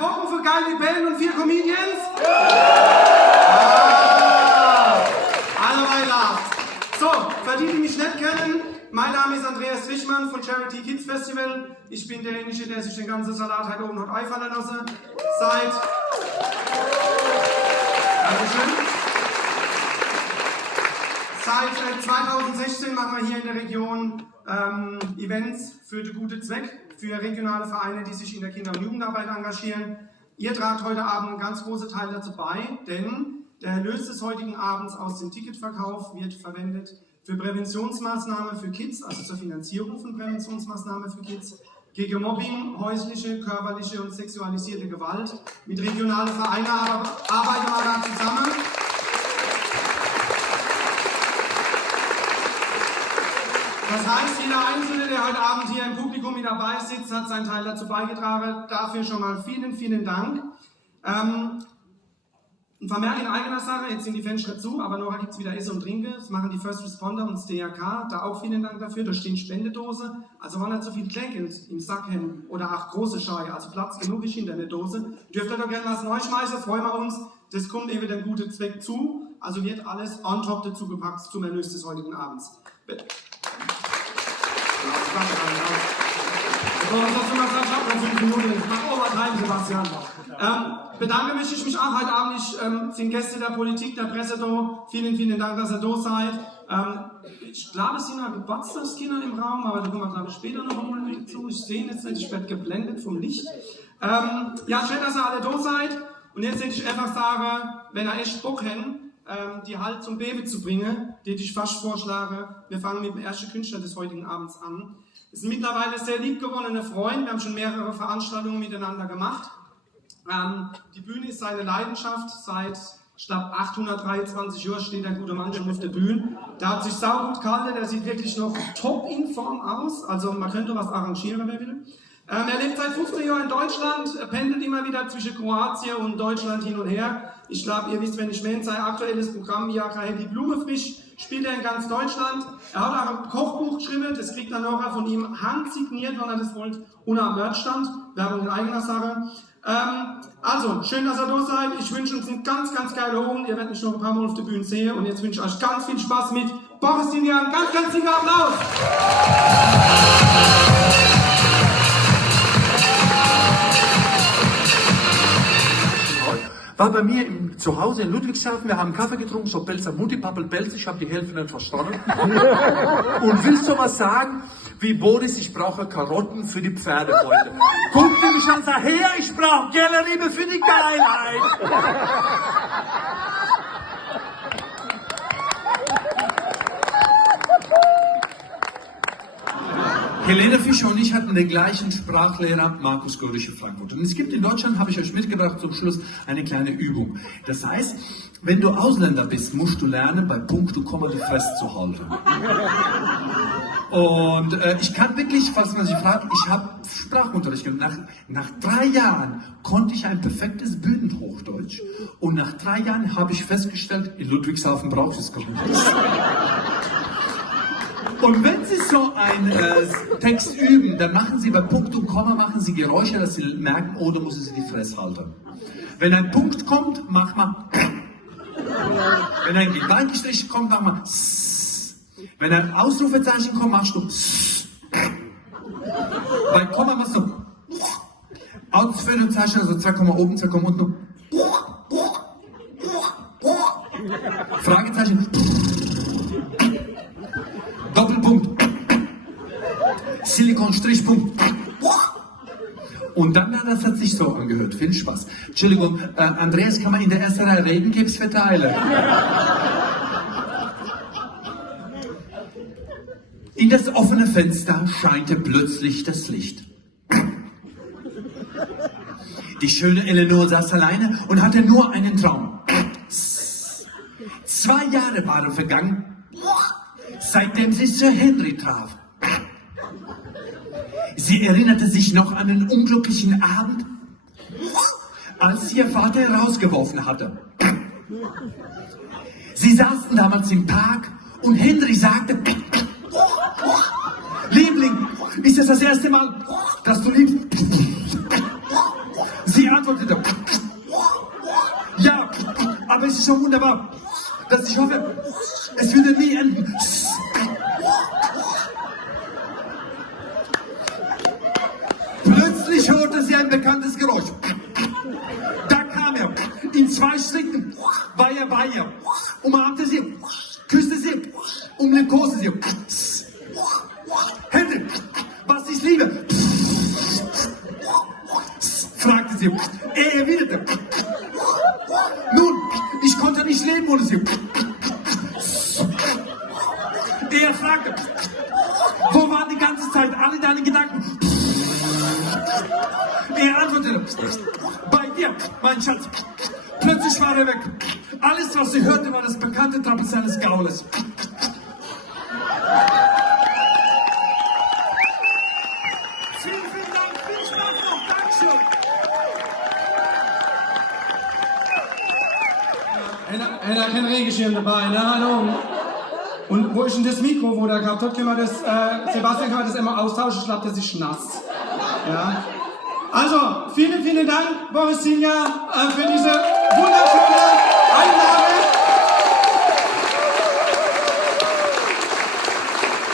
Wochen für geile Bällen und 4 Comedians? Alle weiter. So, für die, die mich nicht kennen, mein Name ist Andreas Wichmann von Charity Kids Festival. Ich bin derjenige, der sich den ganzen Salat halt oben hat einfallen lassen. Seit 2016 machen wir hier in der Region Events für den guten Zweck, für regionale Vereine, die sich in der Kinder- und Jugendarbeit engagieren. Ihr tragt heute Abend einen ganz großen Teil dazu bei, denn der Erlös des heutigen Abends aus dem Ticketverkauf wird verwendet für Präventionsmaßnahmen für Kids, also zur Finanzierung von Präventionsmaßnahmen für Kids, gegen Mobbing, häusliche, körperliche und sexualisierte Gewalt. Mit regionalen Vereinen arbeiten wir da zusammen. Das heißt, jeder Einzelne, der heute Abend hier im Publikum mit dabei sitzt, hat seinen Teil dazu beigetragen. Dafür schon mal vielen, vielen Dank. Ein Vermerk in eigener Sache, jetzt sind die Fenster zu, aber nachher gibt es wieder Essen und Trinken. Das machen die First Responder und das DRK. Da auch vielen Dank dafür. Da stehen Spendedose. Also wenn ihr zu viel Kleingeld im Sack haben oder auch große Schei, also Platz genug ist hinter der Dose, dürft ihr doch gerne was neu schmeißen, das freuen wir uns. Das kommt eben dem guten Zweck zu. Also wird alles on top dazu gepackt zum Erlös des heutigen Abends. Bitte. Bedanke mich auch heute Abend. Sind Gäste der Politik, der Presse da. Vielen, vielen Dank, dass ihr da seid. Ich glaube, es sind noch Geburtstagskinder im Raum, aber da kommen wir, glaube ich, später noch einmal dazu. Ich sehe jetzt nicht, ich werde geblendet vom Licht. Ja, schön, dass ihr alle da seid. Und jetzt hätte ich einfach sagen, wenn ihr echt Bock habt, die Halt zum Baby zu bringen, den ich fast vorschlage. Wir fangen mit dem ersten Künstler des heutigen Abends an. Es ist mittlerweile sehr liebgewonnene Freund. Wir haben schon mehrere Veranstaltungen miteinander gemacht. Die Bühne ist seine Leidenschaft. Seit, ich glaube, 823 Jahren steht der gute Mann schon auf der Bühne. Der hat sich saugut gehalten, der sieht wirklich noch top in Form aus. Also man könnte was arrangieren, wer will. Er lebt seit 15 Jahren in Deutschland, pendelt immer wieder zwischen Kroatien und Deutschland hin und her. Ich glaube, ihr wisst, wenn ich meine, sein aktuelles Programm Jaka Happy Blume frisch spielt er in ganz Deutschland. Er hat auch ein Kochbuch geschrieben, das kriegt dann noch von ihm handsigniert, wenn er das wollt, ohne am Merchstand. Werbung in eigener Sache. Also, schön, dass ihr da seid. Ich wünsche uns einen ganz, ganz geilen Abend. Ihr werdet mich noch ein paar Mal auf der Bühne sehen. Und jetzt wünsche ich euch ganz viel Spaß mit Boris Tinian. Ganz, ganz dicker Applaus! War bei mir zu Hause in Ludwigshafen, wir haben Kaffee getrunken, so Pelzer, Mutti, Pappel, Pelz, ich habe die Hälfte nicht verstanden. Und willst du was sagen? Wie Boris, ich brauche Karotten für die Pferdebeute. Guckte mich an und sagt, her, ich brauche Gellerliebe für die Geilheit. Helene Fischer und ich hatten den gleichen Sprachlehrer, Markus Gorische Frankfurt. Und es gibt in Deutschland, habe ich euch mitgebracht zum Schluss, eine kleine Übung. Das heißt, wenn du Ausländer bist, musst du lernen, bei Punkt und Komma die Fresse zu halten. Und ich kann wirklich, falls man sich fragt, ich habe Sprachunterricht gemacht. Nach 3 Jahren konnte ich ein perfektes Bühnenhochdeutsch. Und nach 3 Jahren habe ich festgestellt, in Ludwigshafen braucht es gar nicht. Und wenn Sie so einen Text üben, dann machen Sie bei Punkt und Komma machen Sie Geräusche, dass Sie merken, oh, da müssen Sie die Fresse halten. Wenn ein Punkt kommt, mach mal. Wenn ein Gedankenstrich kommt, mach mal. Wenn ein Ausrufezeichen kommt, machst du. Bei Komma machst du. Ausführungszeichen, also 2 Komma oben, 2 Komma unten. Fragezeichen. Doppelpunkt. Silikon-Strichpunkt. Und dann das hat sich so angehört. Viel Spaß. Entschuldigung, Andreas, kann man in der ersten Reihe Regenkeks verteilen? In das offene Fenster scheinte plötzlich das Licht. Die schöne Eleanor saß alleine und hatte nur einen Traum. 2 Jahre waren vergangen, seitdem sie Sir Henry traf. Sie erinnerte sich noch an den unglücklichen Abend, als sie ihr Vater herausgeworfen hatte. Sie saßen damals im Park und Henry sagte, Liebling, ist das das erste Mal, dass du liebst? Sie antwortete, es ist so wunderbar, dass ich hoffe, es würde nie enden. Plötzlich hörte sie ein bekanntes Geräusch. Da kam er, in 2 Schritten war er bei ihr, umarmte sie, küsste sie, umliebkoste sie. Hände, was ich liebe, fragte sie. Er erwiderte. Nun, ich konnte nicht leben ohne sie. Er fragte, wo waren die ganze Zeit alle deine Gedanken? Er antwortete, bei dir, mein Schatz. Plötzlich war er weg. Alles, was sie hörte, war das bekannte Trappeln seines Gaules. Vielen Dank, viel Spaß noch, Dankeschön. Er hat keinen Regenschirm dabei, ne? Hallo. Und wo ist denn das Mikro, wo der gehabt hat? Können wir das, Sebastian, kann man das immer austauschen? Ich glaube, das ist nass. Ja. Also, vielen Dank, Boris Sinja, für diese wunderschöne Einlage.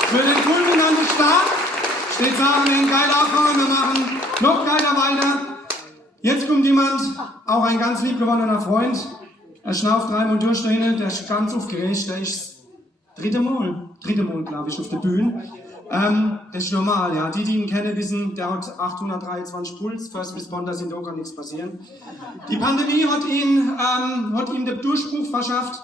Für den fulminanten Start steht Sarah ein geiler Aufbau. Wir machen noch geiler weiter. Jetzt kommt jemand, auch ein ganz liebgewonnener Freund. Er schnauft 3 Mal durch dahin, der ist ganz aufgeregt, der ist dritte Mal, glaube ich, auf der Bühne. Das ist normal, ja. Die ihn kennen, wissen, der hat 823 Puls, First Responder sind auch gar nichts passieren. Die Pandemie hat ihm den Durchbruch verschafft.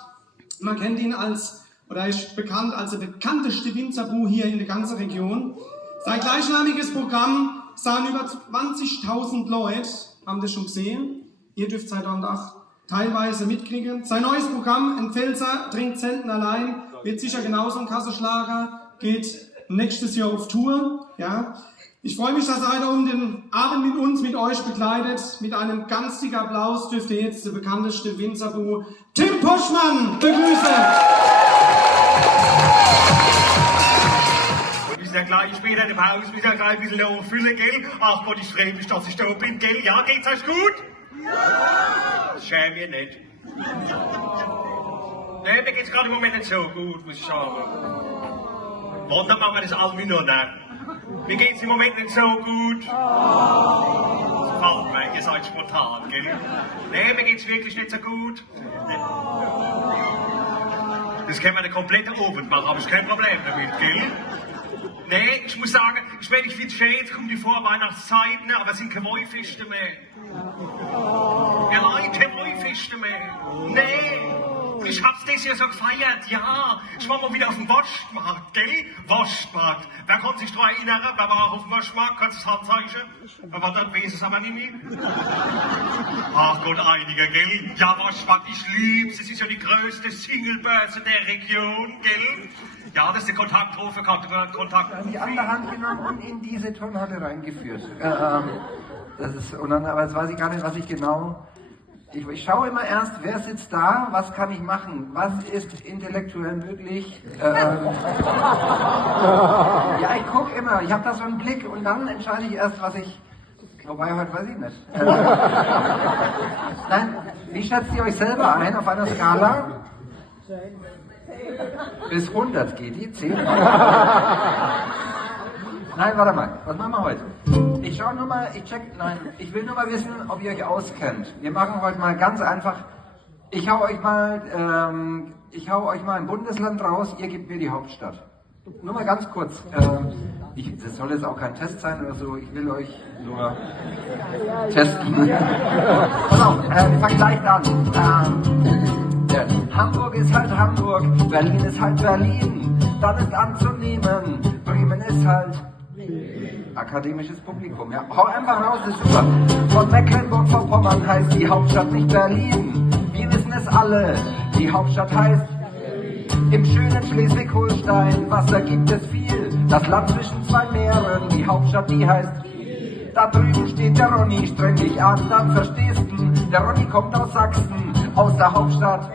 Man kennt ihn als, oder ist bekannt als der bekannteste Winzerbuch hier in der ganzen Region. Sein gleichnamiges Programm sahen über 20.000 Leute, haben das schon gesehen. Ihr dürft 2008 teilweise mitkriegen. Sein neues Programm, ein Pfälzer trinkt selten allein, wird sicher genauso ein Kassenschlager, geht nächstes Jahr auf Tour. Ja. Ich freue mich, dass er heute den Abend mit uns, mit euch begleitet. Mit einem ganz dicken Applaus dürft ihr jetzt der bekannteste Winzerbuch Tim Poschmann begrüßen. Ist ja gleich später im Haus, ist ja gleich ein bisschen auffüllen, gell? Ach Gott, ich freue mich, dass ich da bin, gell? Ja, geht's euch gut? Ja! Schäm ihr nicht. Ne, mir geht's gerade im Moment nicht so gut, muss ich sagen. Und dann machen wir das alle nur, ne? Mir geht's im Moment nicht so gut. Das gefällt mir, ihr seid spontan, gell? Ne, mir geht's wirklich nicht so gut. Das können wir den kompletten Abend machen, aber ist kein Problem damit, gell? Nee, ich muss sagen, ich meine, ich finde es schön, jetzt kommt die Vorweihnachtszeit, ne, aber es sind keine Wollfeste mehr. Ja, nein, keine Wollfeste mehr. Nee, ich hab's das Jahr so gefeiert, ja. Ich war mal wieder auf dem Wurstmarkt, gell? Wurstmarkt. Wer kann sich daran erinnern, wer war auch auf dem Wurstmarkt? Kannst du das Handzeichen? Wer war dort, weiß es aber nicht mehr. Ach Gott, einige, gell? Ja, Wurstmarkt, ich lieb's. Es ist ja die größte Singlebörse der Region, gell? Ja, das ist der Kontakthofe, Kontakt. Die andere Hand genommen und in diese Turnhalle reingeführt. Das ist, und dann, aber jetzt weiß ich gar nicht, was ich genau... Ich schaue immer erst, wer sitzt da, was kann ich machen, was ist intellektuell möglich. Ja, ich gucke immer, ich habe da so einen Blick und dann entscheide ich erst, was ich... Wobei, heute weiß ich nicht. Nein, wie schätzt ihr euch selber ein auf einer Skala? Bis 100 geht die, 10. Nein, warte mal, was machen wir heute? Ich schaue nur mal, ich will nur mal wissen, ob ihr euch auskennt. Wir machen heute mal ganz einfach, ich hau euch mal ein Bundesland raus, ihr gebt mir die Hauptstadt. Nur mal ganz kurz. Das soll jetzt auch kein Test sein oder so, ich will euch nur testen. Pass auf, wir fangen gleich an. Hamburg ist halt Hamburg, Berlin ist halt Berlin, dann ist anzunehmen, Bremen ist halt akademisches Publikum. Ja, hau einfach raus, das ist super. Von Mecklenburg-Vorpommern heißt die Hauptstadt nicht Berlin. Wir wissen es alle, die Hauptstadt heißt im schönen Schleswig-Holstein. Wasser gibt es viel, das Land zwischen 2 Meeren. Die Hauptstadt, die heißt, da drüben steht der Ronny, streng dich an, dann verstehst du. Der Ronny kommt aus Sachsen, aus der Hauptstadt.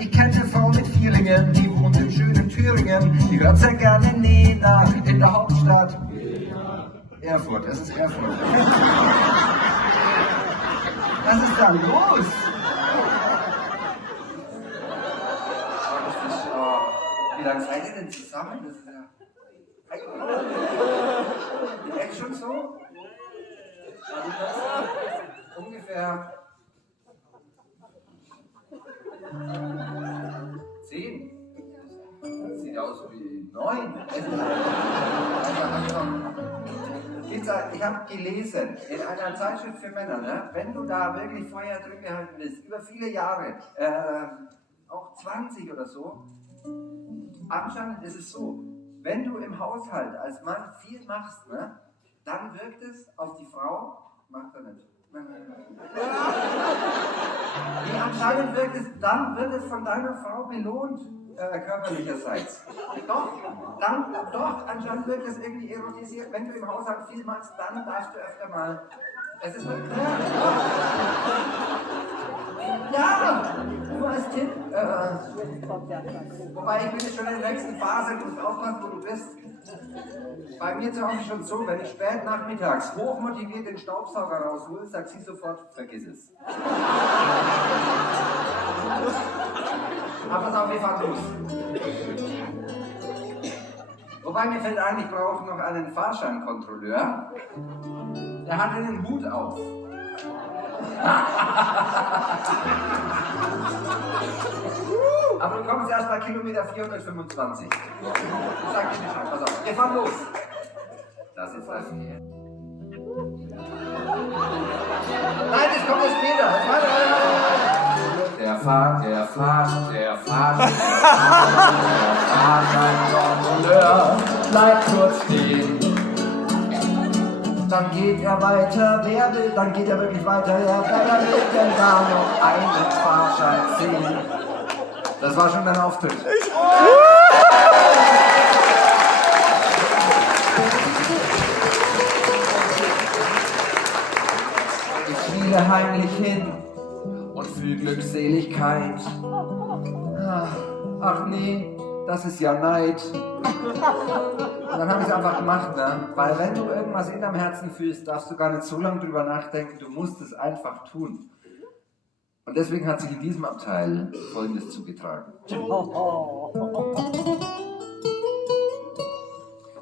Ich kenne Frau mit Vierlingen, die wohnt im schönen Thüringen. Die hört sehr gerne Nena in der Hauptstadt. Erfurt, es ist Erfurt. Was ist da los? lange seid ihr denn zusammen? Das ist ja... Echt schon so? Ungefähr 10. Das sieht aus wie 9. Ich habe gelesen in einer Zeitschrift für Männer, ne, wenn du da wirklich Feuer drin gehalten willst, über viele Jahre, auch 20 oder so, anscheinend ist es so, wenn du im Haushalt als Mann viel machst, ne, dann wirkt es auf die Frau, macht er nicht. Nee, anscheinend wirkt es, dann wird es von deiner Frau belohnt, körperlicherseits. Doch, anscheinend wird es irgendwie erotisiert. Wenn du im Haushalt viel machst, dann darfst du öfter mal. Es ist ja, nur als Tipp. Wobei ich bin jetzt schon in der nächsten Phase, du musst aufpassen, wo du bist. Bei mir zu Hause schon so, wenn ich spät nachmittags hochmotiviert den Staubsauger raushole, sagt sie sofort, vergiss es. Aber pass auf, wir fahren los. Wobei mir fällt ein, ich brauche noch einen Fahrscheinkontrolleur. Der hat einen Hut auf. Aber du kommst erst bei Kilometer 425. Ich sag dir Bescheid, pass auf, wir fahren los. Das ist das hier. Nein, das kommt jetzt später. Der Fahrscheinkontrolleur bleibt kurz stehen. Dann geht er weiter, wer will, dann geht er wirklich weiter. Wer will denn da noch einen Fahrschein sehen? Das war schon dein Auftritt. Ich schiele heimlich hin und fühl Glückseligkeit. Ach nee, das ist ja Neid. Und dann habe ich es einfach gemacht, ne? Weil wenn du irgendwas in deinem Herzen fühlst, darfst du gar nicht so lange drüber nachdenken, du musst es einfach tun. Und deswegen hat sich in diesem Abteil Folgendes zugetragen.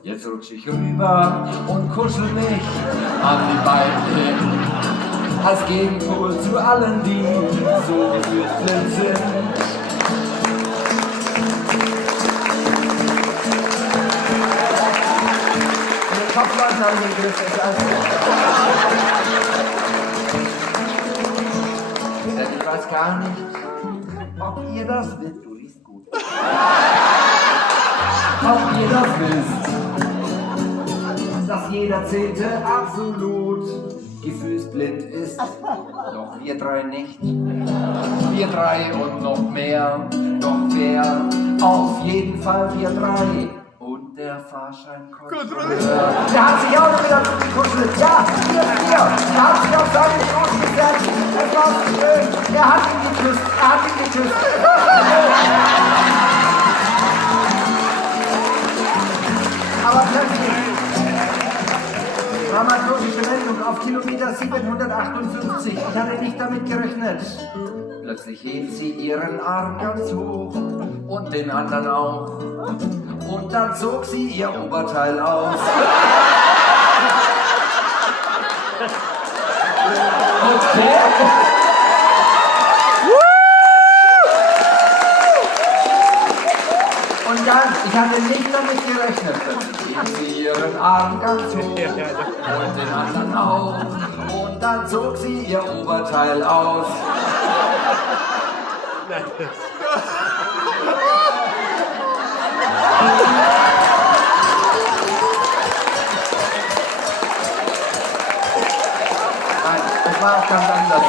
Jetzt rutsche ich rüber und kuschel mich an die beiden hin. Als Gegenpol zu allen, die so gefühlt blind sind. Kopfleute haben den Griff, denn ich weiß gar nicht, ob ihr das wisst. Du riechst gut. Ob ihr das wisst, dass jeder Zehnte absolut gefühlsblind ist. Doch wir drei nicht. Wir drei und noch mehr. Doch wer? Auf jeden Fall wir drei. Der Fahrscheinkontrolleur. Der hat sich auch noch wieder gekuschelt. Ja, hier. Der hat sich auf seine Schoß gesetzt. Das war so schön. Er hat ihn geküsst. Aber plötzlich, dramaturgische Meldung auf Kilometer 758. Ich hatte nicht damit gerechnet. Plötzlich hebt sie ihren Arm ganz hoch und den anderen auch. Und dann zog sie ihr Oberteil aus. Okay. Und dann, ich hatte nicht damit gerechnet, dass sie ihren Arm ganz hoch und den anderen auch. Und dann zog sie ihr Oberteil aus. Nein, das war auch ganz anders.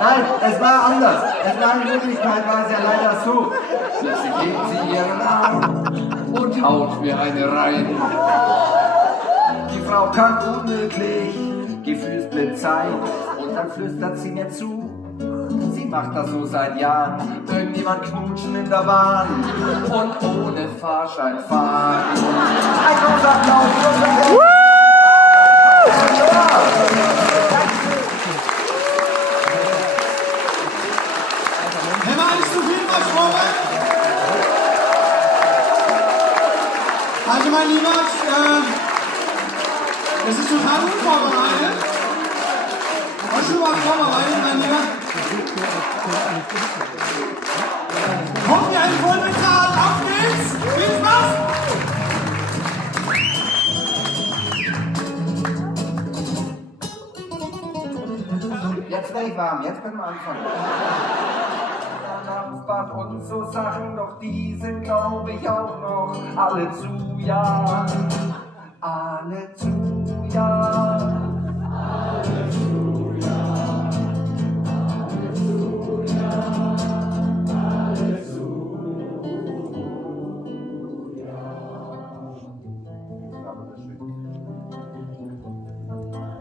Nein, es war anders. Es war in Wirklichkeit war es ja leider so. Plötzlich hebt sie ihren Arm und haut mir eine rein. Die Frau kann unmöglich gefühlsblind sein und dann flüstert sie mir zu. Sie macht das so seit Jahren, irgendjemand knutschen in der Bahn und ohne Fahrschein fahren. Ein großer Applaus. Immer nicht zu viel versprochen. Also mein Lieber, es ist total unvorbereitet. Hast du was vorbereitet, mein Lieber? Kommt ihr ein Vollbetrag? Auf geht's! Viel Spaß! Jetzt werde ich warm, jetzt können wir anfangen. Bad und so Sachen, doch die sind, glaube ich, auch noch alle zu, ja. Alle zu, ja. Alle zu, ja. Alle zu, ja. Alle zu, ja.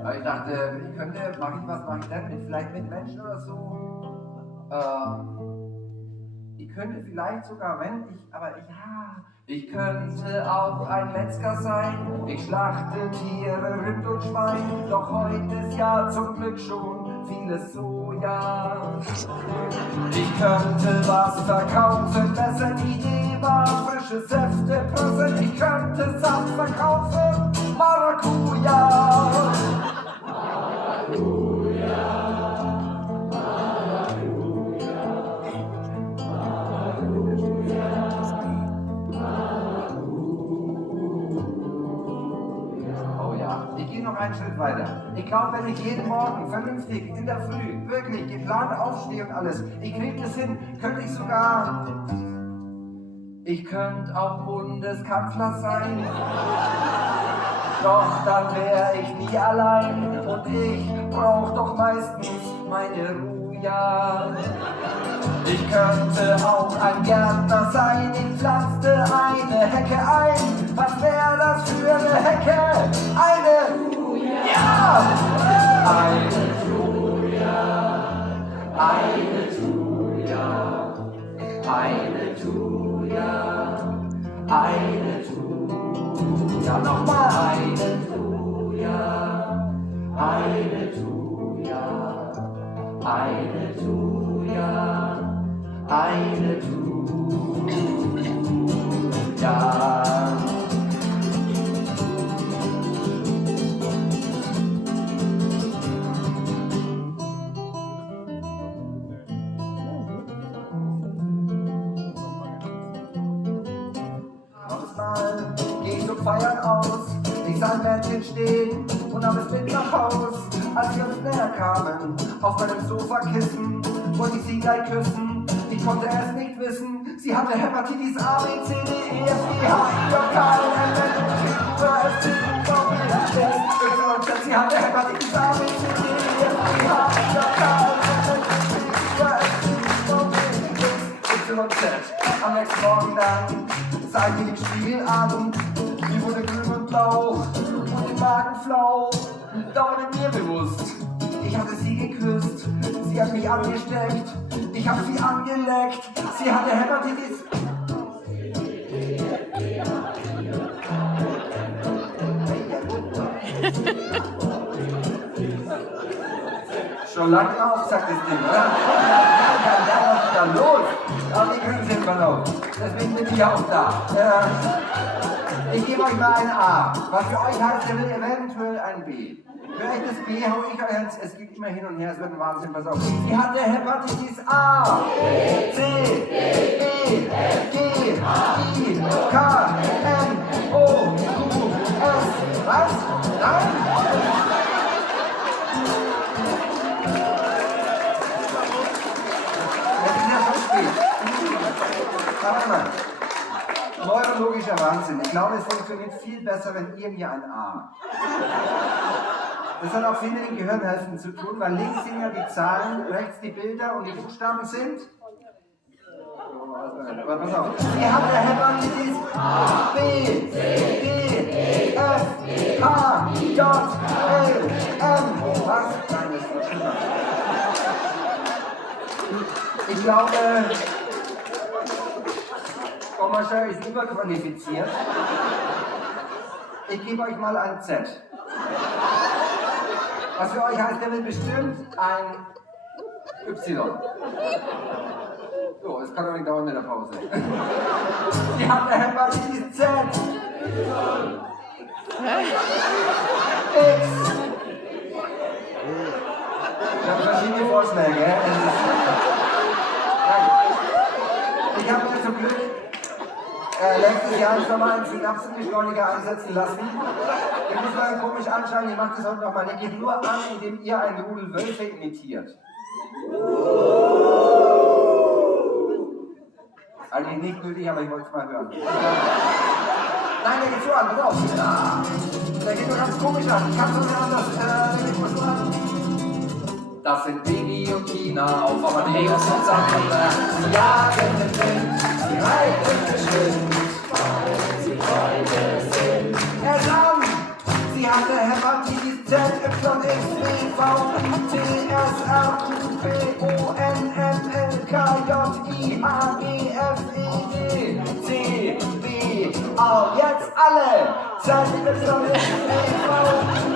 Aber ich dachte, ich könnte, mache ich denn? Vielleicht mit Menschen oder so? Ich könnte vielleicht sogar, ich könnte auch ein Metzger sein. Ich schlachte Tiere, Rind und Schwein. Doch heute ist ja zum Glück schon vieles so, ja. Ich könnte was verkaufen, dessen Idee war frische Säfte pressen. Ich könnte Saft verkaufen, Maracuja. Einen Schritt weiter. Ich glaube, wenn ich jeden Morgen vernünftig in der Früh wirklich geplant aufstehe und alles, ich kriege das hin, könnte ich sogar. Ich könnte auch Bundeskanzler sein. Doch dann wäre ich nie allein und ich brauch doch meistens meine Ruhe, ja. Ich könnte auch ein Gärtner sein, ich pflanzte eine Hecke ein. Was wäre das für eine Hecke? Eine ja! Eine Thuja, eine Thuja, eine Thuja, eine Thuja, nochmal eine Thuja, eine Thuja, eine Thuja, eine Thuja. Feiern aus, ich sah ein Mädchen stehen und nahm es mit nach Haus. Als wir uns näher kamen, auf meinem Sofakissen, wollte ich sie gleich küssen. Ich konnte es nicht wissen, sie hatte Hepatitis A, B, C, D, E, F, G, H, I, J, K, L, M, N, O, P, Q, R, S, T, U, V, W, X, Y, Z. Sie hatte Hepatitis A, B, C, D, E, F, G, H, I, J, K, L, M, N, O, P, Q, R, S, T, U, V, W, X, Y, Z. Am nächsten Morgen dann sah ich den Spiegel an. Sie wurde grün und blau und im Magen flau. Da wurde mir bewusst, ich hatte sie geküsst. Sie hat mich angesteckt, ich hab sie angeleckt. Sie hatte Hepatitis. Schon lange auf, sagt das Ding, oder? Ja, was ist da los? Aber die Grünen sind verlaufen. Deswegen bin ich auch da. Ich gebe euch mal ein A. Was für euch heißt, eventuell ein B. Für euch das B hau ich euch ins. Es geht immer hin und her, es wird ein Wahnsinn, pass auf. Sie hatte Hepatitis A, C, E, G, I, K, N, O, Q, S. Was? Nein? Das ist ja schon spät. Warte mal. Neurologischer Wahnsinn. Ich glaube, es funktioniert viel besser, wenn ihr mir ein A. Das hat auch viel mit den Gehirnhälften zu tun, weil links sind ja die Zahlen, rechts die Bilder und die Buchstaben sind. Pass auf. Sie hatte Hepatitis B, D, F, H, J, L, M. Was? Nein, das wird schlimmer. Ich glaube, Frau Mascher ist überqualifiziert. Ich gebe euch mal ein Z. Was für euch heißt der bestimmt ein Y. So, es kann doch nicht dauern in der Pause. Sie hat eine Hepatitis Z. X. Ich habe verschiedene Vorschläge. Ich habe mir zum Glück letztes Jahr im Sommer einen Synapsenbeschleuniger einsetzen lassen. Ihr müsst mal komisch anschauen, ihr macht das heute nochmal. Der geht nur an, indem ihr einen Rudel Wölfe imitiert. Eigentlich nicht nötig, aber ich wollte es mal hören. Nein, der geht so an, pass auf. Der geht nur ganz komisch an. Ich kann es nicht anders. Der geht nur so an. Das sind Baby und Tina auf Amadeus und Sandra. Sie jagen den Wind, sie reiten geschwind, weil sie Freunde sind. Erlang, sie hatte Hepatitis Z, Y, X, W, V, I, T, S, R, Q, P, O, N, M, L, K, J, I, H, E, F, E, G, C, B, A. Jetzt alle! Z, Y, X, W, V,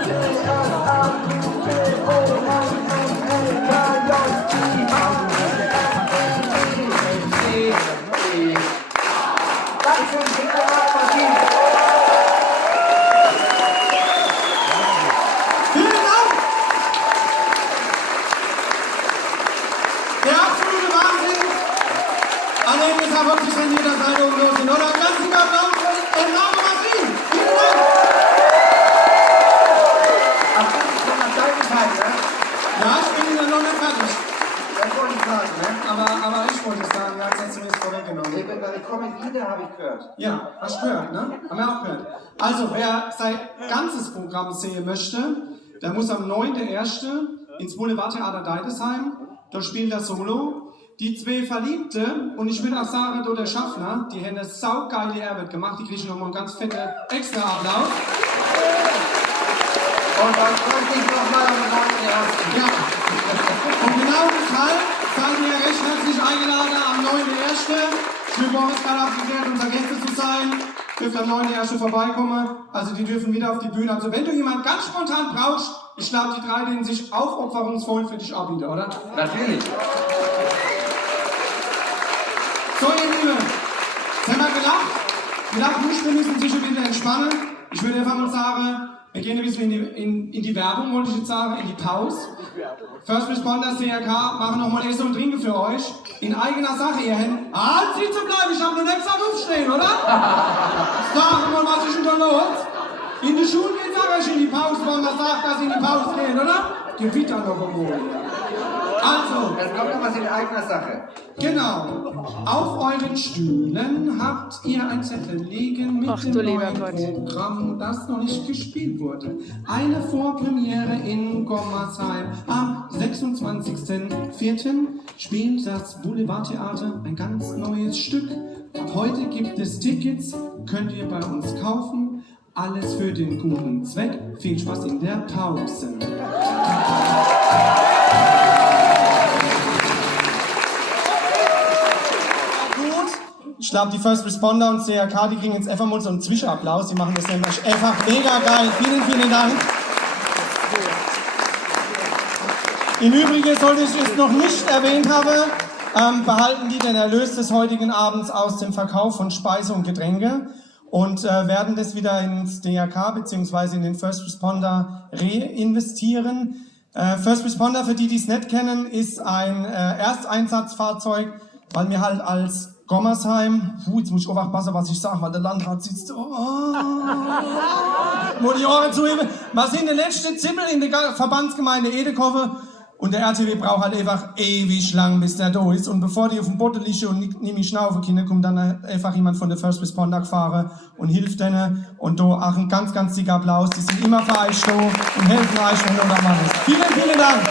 T, S, R, Q, P, O, N, M, L, K, J, I, H, E, F, E, G, C, B, A. Dankeschön, Applaus Vielen Dank! Der absolute Wahnsinn! Alle Hände haben wirklich von jeder Seite oben los sind, oder? Ganz lieber Applaus für Name Martin! Vielen Dank! Ach, das ist schon nach deinem Teil, ne? Ja, ich bin in der noch nicht fertig. Das wollte ich sagen, ne? Aber ich wollte sagen, ja, jetzt hast du mir das vorweggenommen. Ich komme wieder, habe ich gehört. Ja, hast du gehört, ne? Haben wir auch gehört. Also, wer sein ganzes Programm sehen möchte, der muss am 9.1. ins Boulevardtheater Deidesheim. Da spielt er Solo. Die zwei Verliebte, und ich würde auch sagen, der Schaffner, die haben eine saugeile Arbeit gemacht. Die kriegen nochmal einen ganz fetten Extra-Applaus. Und dann freue ich mich nochmal am 9.1. Ja. Und genau deshalb seid ihr recht herzlich eingeladen am 9.1. Ich will morgens gerade abgeklärt, unser Gäste zu sein. Dürft am 9.1. vorbeikommen. Also die dürfen wieder auf die Bühne. Also wenn du jemanden ganz spontan brauchst, ich glaube, die drei denen sich aufopferungsvoll für dich anbieten, oder? Natürlich. So, ihr Lieben, jetzt haben wir gelacht. Die Lachmuschel müssen sich ein bisschen entspannen. Ich würde einfach mal sagen, wir gehen ein bisschen in die Werbung, wollte ich jetzt sagen, in die Pause. First Responders CRK machen nochmal Essen und Trinken für euch. In eigener Sache, ihr Hände. Halt, sitzen bleiben, ich habe nur nichts aufstehen, oder? Sag mal, was ist denn da los? In die Schule geht es in die Pause, wenn man sagt, dass sie in die Pause gehen, oder? Gewitter noch irgendwo. Also. Es kommt noch was in eigener Sache. Genau. Auf euren Stühlen habt ihr ein Zettel liegen mit dem neuen Programm, das noch nicht gespielt wurde. Eine Vorpremiere in Gommersheim. Am 26.04. spielt das Boulevardtheater ein ganz neues Stück. Ab heute gibt es Tickets, könnt ihr bei uns kaufen. Alles für den guten Zweck. Viel Spaß in der Pause. Ich glaube, die First Responder und CRK, die kriegen jetzt einfach mal so einen Zwischenapplaus. Die machen das nämlich einfach mega geil. Vielen, vielen Dank. Im Übrigen, sollte ich es noch nicht erwähnt haben, behalten die den Erlös des heutigen Abends aus dem Verkauf von Speise und Getränke und werden das wieder ins DRK bzw. in den First Responder reinvestieren. First Responder, für die es nicht kennen, ist ein Ersteinsatzfahrzeug, weil wir halt als Gommersheim, jetzt muss ich auch aufpassen, was ich sage, weil der Landrat sitzt, wo die Ohren zuheben. Wir sind der letzte Zippel in der Verbandsgemeinde Edekove und der RTW braucht halt einfach ewig lang, bis der da ist. Und bevor die auf dem Boden liegen und nicht mehr schnaufen können, kommt dann einfach jemand von der First Responder gefahren und hilft denen. Und da auch ein ganz, ganz dicker Applaus. Die sind immer für euch da und helfen euch, wenn ihr das macht. Vielen, vielen Dank.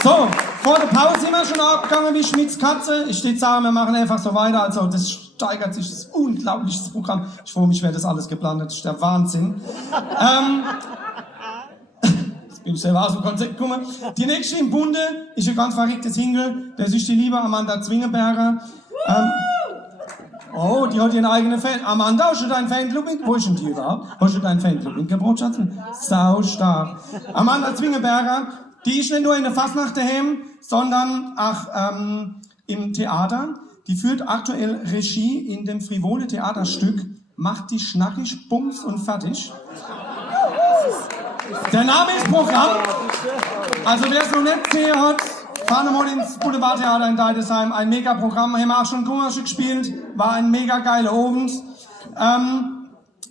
So, vor der Pause sind wir schon abgegangen wie Schmitz Katze. Ich stehe sagen, wir machen einfach so weiter. Also das steigert sich, das ist ein unglaubliches Programm. Ich freue mich, wer das alles geplant hat. Das ist der Wahnsinn. Jetzt bin ich selber aus dem Konzept gekommen. Die nächste im Bunde ist ein ganz verrücktes Single. Das ist die liebe Amanda Zwingenberger. Oh, die hat ihren eigenen Fan. Amanda, hast du deinen Fanclub mit? Wo ist denn die überhaupt? Hast du deinen Fanclub mitgebracht, Schatz? Sau stark. Amanda Zwingenberger, die ist nicht nur in der Fasnacht daheim, sondern auch im Theater. Die führt aktuell Regie in dem frivole Theaterstück Macht die schnackig, bums und fertig. Der Name ist Programm. Also wer es noch nicht gesehen hat, fahren mal ins Boulevardtheater in Deidesheim. Ein mega Programm. Haben wir auch schon Kummerstück gespielt. War ein mega geiler Abend.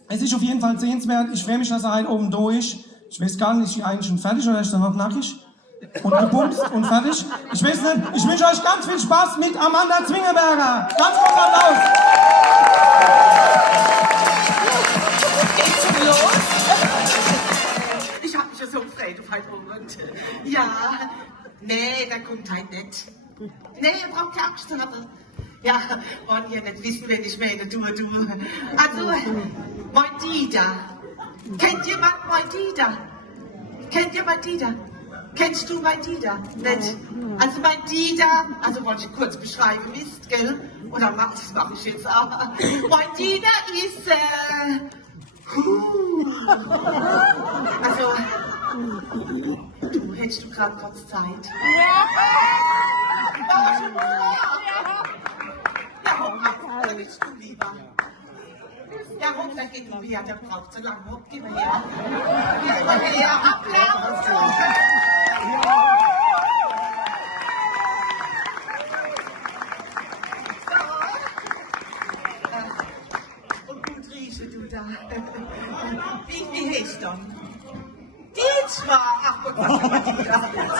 Es ist auf jeden Fall sehenswert. Ich freue mich, dass er halt oben durch. Ich weiß gar nicht, ist die eigentlich schon fertig oder ist er noch nackig? Und gebumst und fertig. Ich weiß nicht. Ich wünsche euch ganz viel Spaß mit Amanda Zwingenberger. Ganz großen Applaus. Geht's schon los? Ich hab mich ja so gefreut auf heute Abend. Ja, nee, der kommt halt nicht. Nee, ihr braucht keine Angst haben. Ja, wollen ihr nicht wissen, wenn ich meine, du. Also, mein Dieter. Kennt jemand mein Dieter? Kennt ihr mein Dieter? Kennst du mein Dieter? Nicht? Also mein Dieter, also wollte ich kurz beschreiben, wisst, gell? Oder das mache ich jetzt auch. Mein Dieter ist, also, du, hättest du gerade kurz Zeit? Ja, was willst du lieber? Ja, hopp, da geht die Bea, der braucht so lange. Hopp, geh mal her. Geh mal her, Applaus! Und gut rieche du da. Wie heißt du? Dietmar! Ach Gott, was ist das wieder?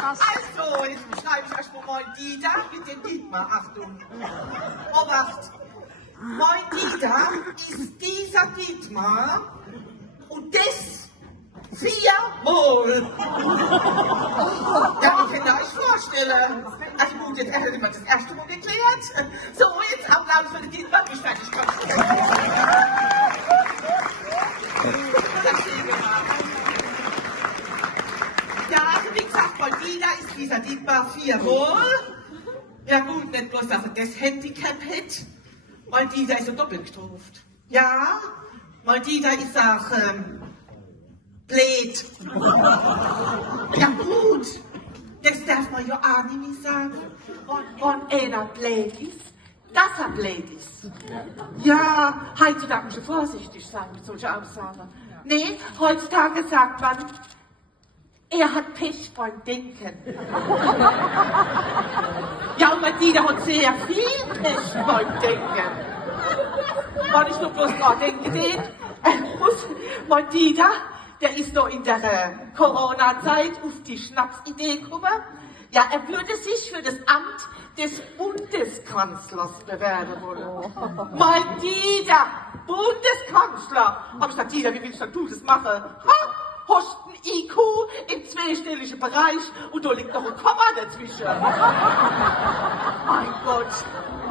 Also, jetzt beschreibe ich euch mal Dieter mit dem Dietmar. Achtung. Obacht. Mein Dieter ist dieser Dietmar und das 4-mal. Ja, ich kann euch vorstellen. Also gut, jetzt hätte man das erste Mal geklärt. So, jetzt Applaus für den Dietmar. Ich fertig. Ja, also wie gesagt, mein Dieter ist dieser Dietmar 4-mal. Ja gut, nicht bloß, dass er das Handicap hat. Mein Dieter ist so doppelt gestuft. Ja, mein Dieter ist auch blöd. Ja gut, das darf man ja auch nicht mehr sagen. Und einer blöd ist, dass er blöd ist. Ja, heutzutage muss man vorsichtig sein mit solchen Aussagen. Nee, heutzutage sagt man, er hat Pech beim Denken. Ja, und mein Dieter hat sehr viel Pech beim Denken. Wenn ich nur bloß dran denke, mein Dieter, der ist noch in der Corona-Zeit auf die Schnapsidee gekommen. Ja, er würde sich für das Amt des Bundeskanzlers bewerben wollen. Mein Dieter, Bundeskanzler. Hab ich gesagt, Dieter, wie willst du das machen? Ha? Hast ein IQ im zweistelligen Bereich und da liegt noch ein Komma dazwischen. Mein Gott.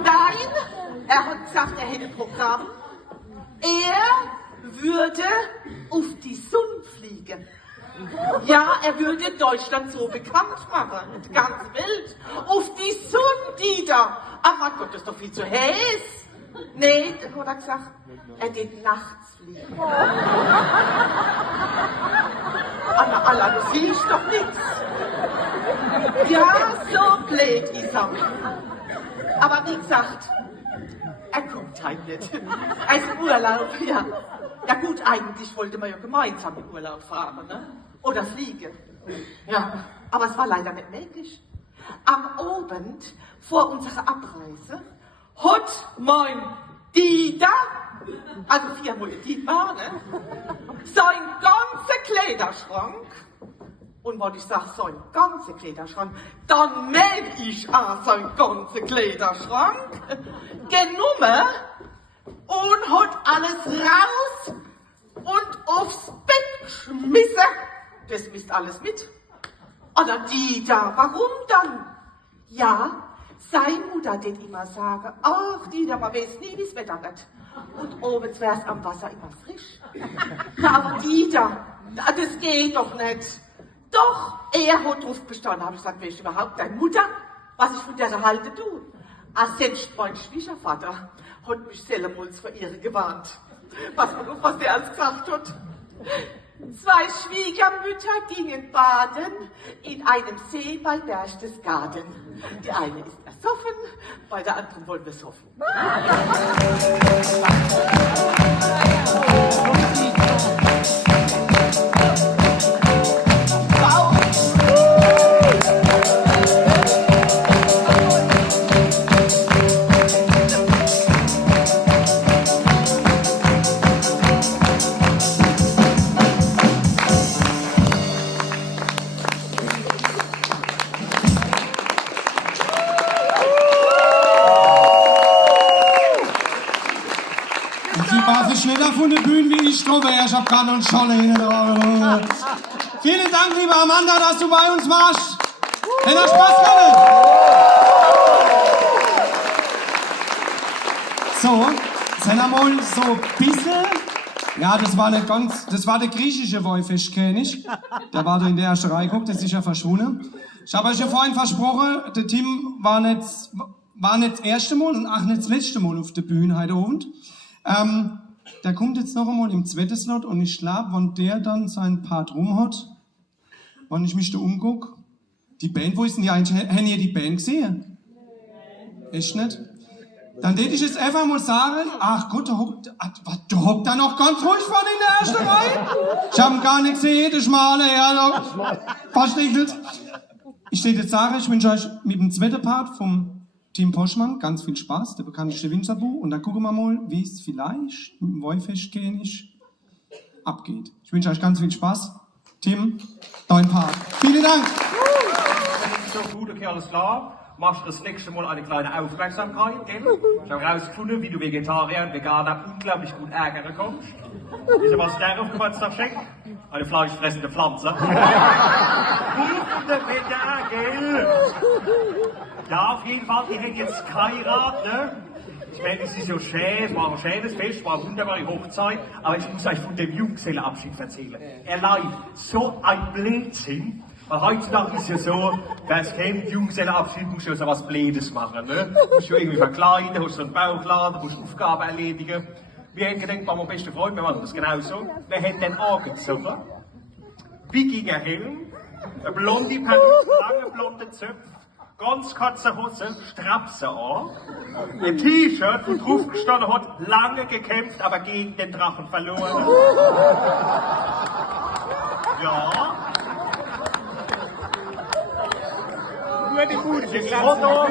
Nein, er hat gesagt, er hätte ein Programm. Er würde auf die Sonne fliegen. Ja, er würde Deutschland so bekannt machen, die ganze Welt. Auf die Sonne, Dieter. Aber mein Gott, das ist doch viel zu heiß. Nee, hat er gesagt, er geht nachts fliegen. Anna, du siehst doch nichts. Ja, so blöd ist er. Aber wie gesagt, er kommt halt nicht. Er ist im Urlaub, ja. Ja gut, eigentlich wollte man ja gemeinsam in Urlaub fahren, ne? Oder fliegen. Ja, aber es war leider nicht möglich. Am Abend vor unserer Abreise hat mein Dieter, also 4-mal Dietmar, ne? Sein ganzer Kleiderschrank, und wenn ich sage, sein ganzer Kleiderschrank, dann meine ich auch sein ganzer Kleiderschrank, genommen und hat alles raus und aufs Bett geschmissen. Das misst alles mit. Oder Dieter, warum dann? Ja, seine Mutter wird immer sagen, ach Dieter, man weiß nie, wie es Wetter wird. Und oben wär's am Wasser immer frisch. Na, aber Dieter, das geht doch nicht. Doch, er hat drauf bestanden. Habe ich gesagt, wer ist überhaupt deine Mutter? was ich von der halte, du. Selbst mein Schwiegervater hat mich selbermals vor ihr gewarnt. Was der alles gesagt hat. 2 Schwiegermütter gingen baden in einem See bei Berchtesgaden. Die eine ist ersoffen, bei der anderen wollen wir soffen. Schneller von der Bühne wie ich drüber. Ich hab gerade noch einen Scholle hinter. Vielen Dank, liebe Amanda, dass du bei uns warst. Hat Spaß gehabt? So, sind wir mal so ein bisschen. Ja, das war nicht ganz. Das war der griechische Wollfischkönig. Der war da in der ersten Reihe. Guckt, der ist sicher verschwunden. Ich habe euch ja vorhin versprochen, der Tim war nicht das erste Mal und auch nicht das letzte Mal auf der Bühne heute Abend. Der kommt jetzt noch einmal im zweiten Slot und ich glaube, wenn der dann seinen Part rum hat, wenn ich mich da umgucke, die Band, wo ist denn die eigentlich? Haben ihr die Band gesehen? Echt nicht? Dann würde ich jetzt einfach mal sagen, ach Gott, da hockt da noch ganz ruhig vorne in der ersten Reihe. Ich habe ihn gar nicht gesehen, der Schmale, ja, verstiegelt. Ich würde jetzt sagen, ich wünsche euch mit dem zweiten Part vom Tim Poschmann ganz viel Spaß, der bekannteste Winzerbu. Und dann gucken wir mal, wie es vielleicht mit dem Wollfischkönig abgeht. Ich wünsche euch ganz viel Spaß. Tim, dein Part. Vielen Dank. So gut, okay, alles klar. Machst du das nächste Mal eine kleine Aufmerksamkeit, gell? Ich habe herausgefunden, wie du Vegetarier und Veganer unglaublich gut ärgern kommst. Wisst ihr, was der auf Geburtstag schenkt? Eine fleischfressende Pflanze. Rufende Wetter, gell? Ja, auf jeden Fall, ihr hättet jetzt geheiratet, ne? Ich meine, es ist ja schön, es war ein schönes Fest, es war eine wunderbare Hochzeit, aber ich muss euch von dem Junggesellenabschied erzählen. Er leidet so ein Blödsinn, weil heutzutage ist ja so, wer es kennt, Junggesellenabschied, musst du ja so was Blödes machen, ne? Du musst ja irgendwie verkleiden, hast so einen Bauchladen, musst Aufgaben erledigen. Wir haben gedacht, mein bester Freund, wir machen das genauso. Wir haben den angezogen, Wikingerhelm, eine blonde Perücke, lange blonde Zöpfe, ganz kurze Hose, Strapse an, ein T-Shirt, wo drauf gestanden hat, lange gekämpft, aber gegen den Drachen verloren. Ja. Das Motto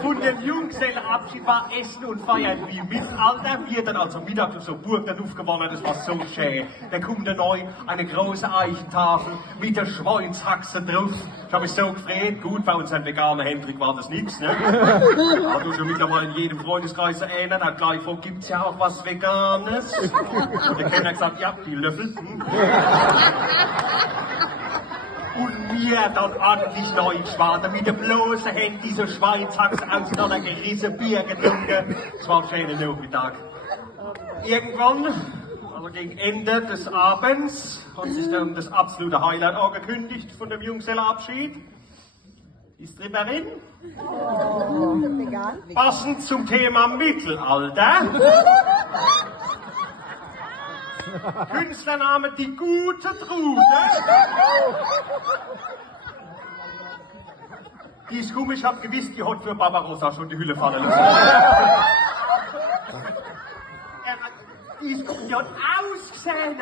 von dem Junggesellenabschied war Essen und Feiern wie im Mittelalter. Wir dann also Mittag auf so Burg dann aufgewonnen, das war so schön. Dann kommt dann neu eine große Eichentafel mit der Schweinshaxe drauf. Ich habe mich so gefreut, gut, bei uns ein veganer Hendrik war das nichts, ne? Aber du schon mittlerweile in jedem Freundeskreis erinnern, hat gleich gefragt, gibt's ja auch was Veganes? Und der Kellner hat gesagt, ja, die Löffel. Und mir dann ordentlich Deutsch war, mit der bloßen Hand diese Schweinshaxe auseinandergerissen, Bier getrunken. Es war ein schöner Nachmittag. Irgendwann, also gegen Ende des Abends, hat sich dann das absolute Highlight angekündigt von dem Junggesellenabschied. Ist Ribberin? Passend zum Thema Mittelalter. Künstlername Die Gute Trude. Die ist komisch, ich hab gewusst, die hat für Barbarossa schon die Hülle fallen lassen. Die hat ausgesehen.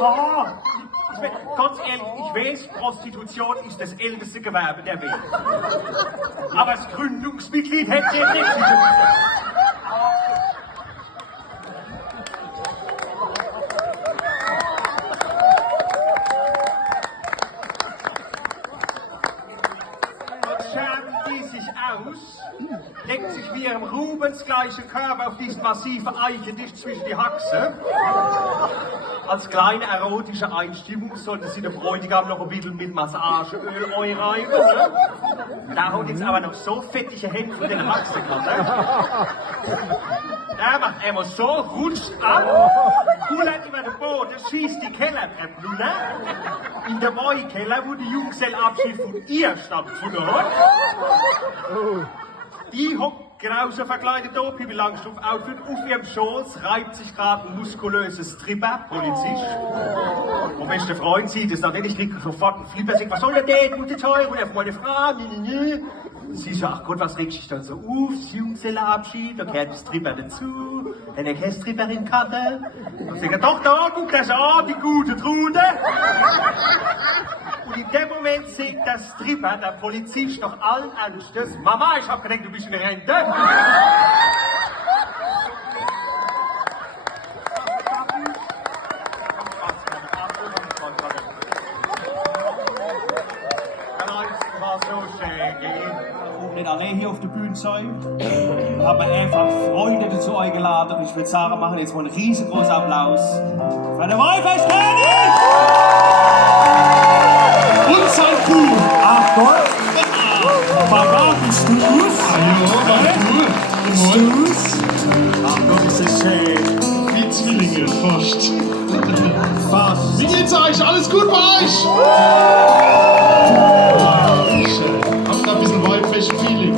Oh, ganz ehrlich, ich weiß, Prostitution ist das älteste Gewerbe der Welt. Aber das Gründungsmitglied hätte sie nicht. Legt sich wie ihrem Rubensgleichen Körper auf diesen massiven Eichendicht zwischen die Haxe. Als kleine erotische Einstimmung sollte sie den Bräutigam noch ein bisschen mit Massageöl einreiben. Ne? Da hat jetzt aber noch so fettige Hände von den Haxen gehabt. Ne? Er macht immer so, rutscht ab, kullert über den Boden, schießt die Kellertreppen runter. In der Weinkeller, wo die Junggesellenabschied von ihr stattgefunden hat. Die hockt grausen verkleidet da, Pippi Langstrumpf-Outfit, auf ihrem Schoß reibt sich gerade ein muskulöses Stripper-Polizist. Und beste Freund sieht es, natürlich kriegt er sofort einen Flipper, sagt, was soll denn das, gute Teure, und er auf meine Frau, sie sagt, ach Gott, was regt sich dann so auf, das Junggesellenabschied, da gehört die Stripper dazu, wenn er keine Stripperin kannte. Dann sagt er, doch, da, guck das an, die gute Trude. Und in dem Moment sagt der Stripper, der Polizist, doch allen Ernstes, Mama, ich hab gedacht, du bist in Rente. Nicht allein hier auf der Bühne sein. Wir haben einfach Freunde dazu eingeladen und ich würde sagen, machen jetzt mal einen riesengroßen Applaus für den Wollfest König! Und sein Crew! Achtung! Verraten Stu's! Stu's! Achtung, es ist schön! Wie Zwillinge, fast. Fast! Wie geht's euch? Alles gut bei euch? Habt ein bisschen Waldfest-Feeling.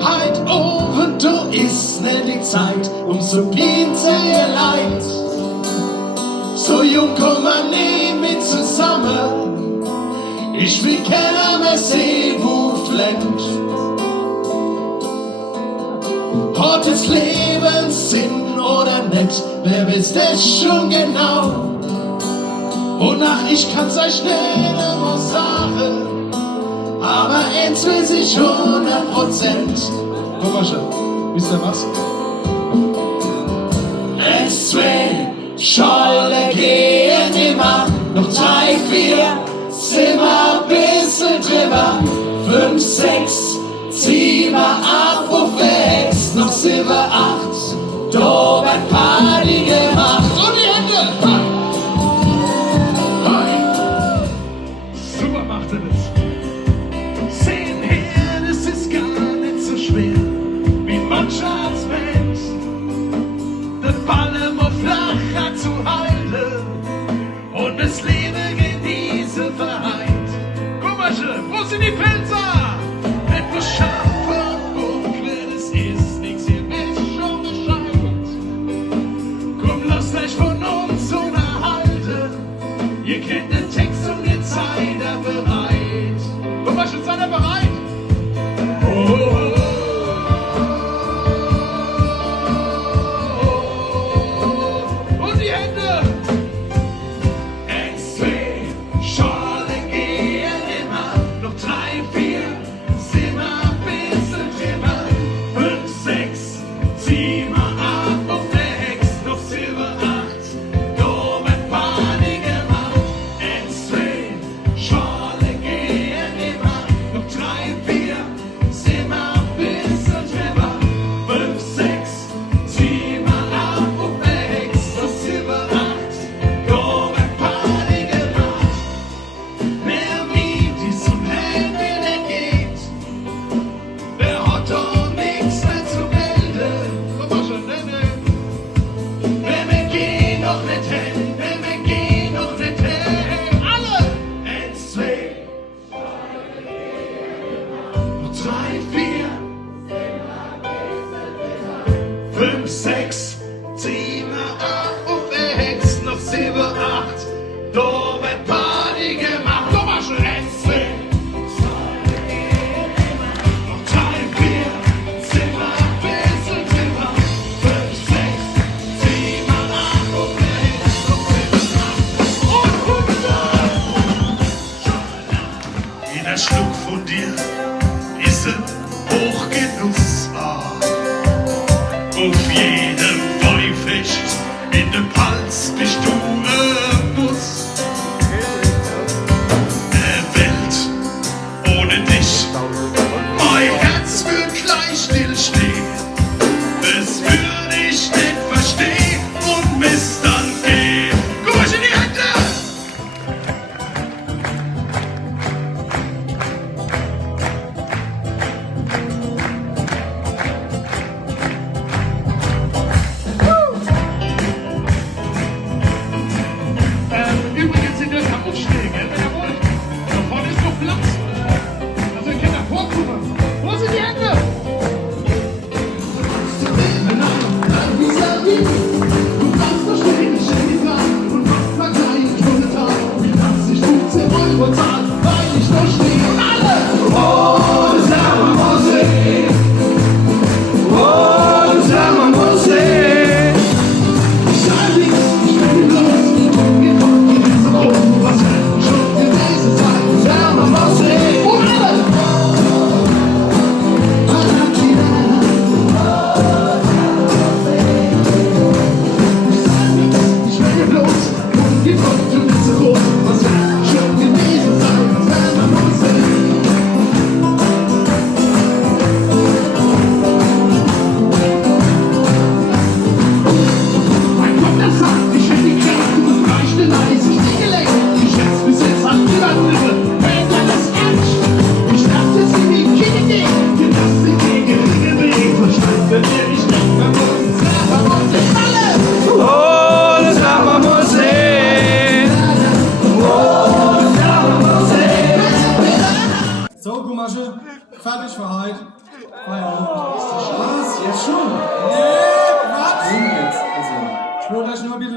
Heit oben, du ist nicht die Zeit, so blind ihr Leid. So jung komm man nicht mit zusammen. Ich will keiner mehr sehen, wo flennt. Hat das Leben Sinn oder nicht? Wer weiß das schon genau? Und ach, ich kann's euch nicht immer sagen, aber eins weiß ich 100%. Guck mal schon, wisst ihr was? Es 2 Scholle gehen immer, noch 3, 4 sind wir ein bisschen drüber. 5, 6, 7, 8, 6, noch 7, 8, da wird Party gemacht. Und die Hände! Super macht er das. Sehen her, das ist gar nicht so schwer, wie Mannschaftsband. Den Ball immer flacher zu halten und das Leben genießen vereint. Guck mal schön, wo sind die Pilzer? Etwas scharf und dunkel, das ist nichts, ihr wisst schon Bescheid. Komm, lasst euch von uns unterhalten. Ihr kennt den Text und jetzt seid ihr bereit. Guck mal schon, seid ihr bereit? Oh, oh, oh. Schale gehen immer, noch 3, 4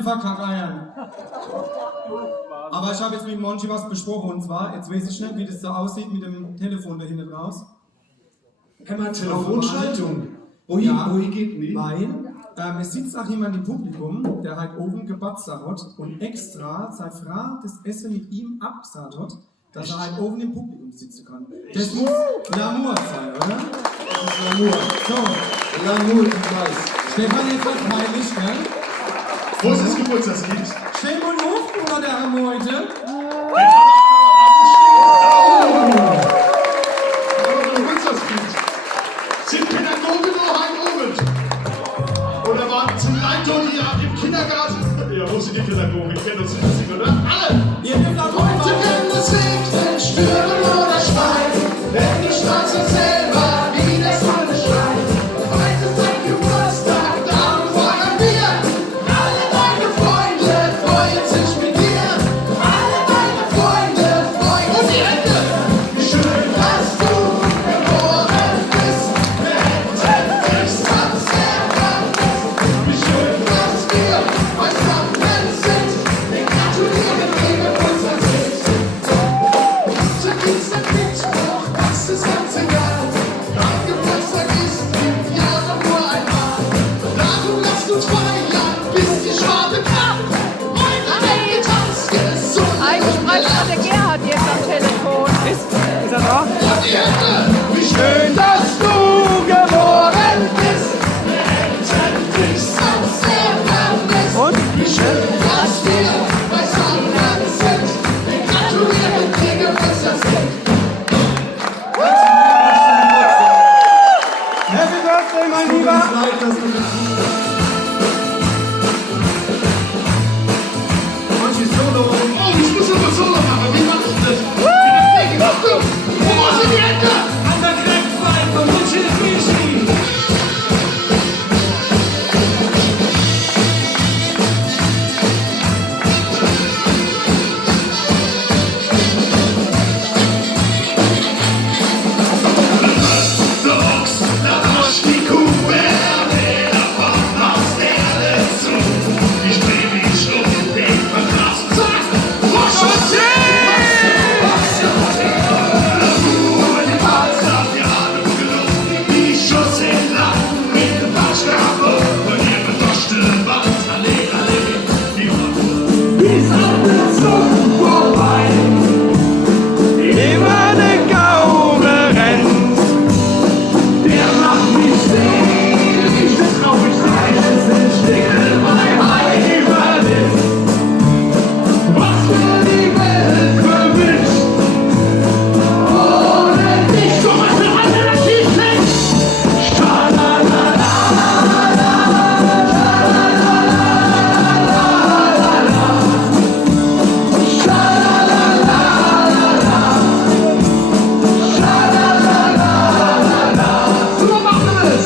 viele Verkackeiern. Aber ich habe jetzt mit Monchi was besprochen und zwar, jetzt weiß ich nicht, wie das so aussieht mit dem Telefon da hinten raus. Emma, Telefonschaltung. Wohin geht die? Weil es sitzt auch jemand im Publikum, der halt oben Geburtstag hat und extra seine Frau das Essen mit ihm abgesagt hat, dass er halt oben im Publikum sitzen kann. Das muss L'amour sein, oder? Das ist L'amour. So, L'amour, ich weiß. Stefan, jetzt wird peinlich, gell? Wo ist das Geburtstagskind? Stell mal auf, oder der Herr heute? Geburtstagskind. Sind Pädagogen noch ein Oben? Oder waren zum Leiter hier im Kindergarten? Ja, wo sind die Pädagogen? Ich kenne das nicht, oder? Alle! Ihr dürft auch heute können es regnen, stürmen oder schneien. Denn du strahlst uns selber, wie der Sonne scheint. Heute ist dein Geburtstag, darum feiern wir. Alle deine Freunde freuen sich mit dir. Alle deine Freunde freuen und die Hände. Wie schön, dass du geboren bist. Wir hätten dich sonst erwartet. Wie schön, dass wir beisammen sind. Wir gratulieren dir Geburtstagskind. Tag ist ein Mittwoch, das ist ganz egal. Dein Geburtstag ist im Jahr doch nur einmal. Darum lasst uns feiern, bis die Schwabe kracht. Heute geht Tanz gesund. Eigentlich bräuchte der Gerhard jetzt am Telefon. Ist er da? Und die Hände, wie schön, dass du geboren bist. Wir hätten dich sonst sehr vermisst. Und? Wie schön, dass wir beisammen sind. Wir gratulieren dir Geburtstagskind. Happy Birthday, mein Lieber! Manche Solo. Oh, ich muss aber Solo machen. Wie machst du das? Achtung! Wo sind die Hände? An der Greifwein von Monchi Fischi! Dogs, da wascht die Kuh, der Pop aus der Erde zu. Ich dreh mich um den Vertrag. Zack! Wasch und L'amour, die Balsam, die Ahnung gelogen. Die Schuss in Land mit dem Waschkabel. Und ihr betochte Wand, alle, die Ordnung. Bis alles so vorbei. Immer der Gaume rennt. Der macht mich selig, das glaub ich nicht. Es entsteht mein Heimat ist. Was für die Welt verwischt. Ohne dich, komm mal für alternativ nicht. So machen wir es.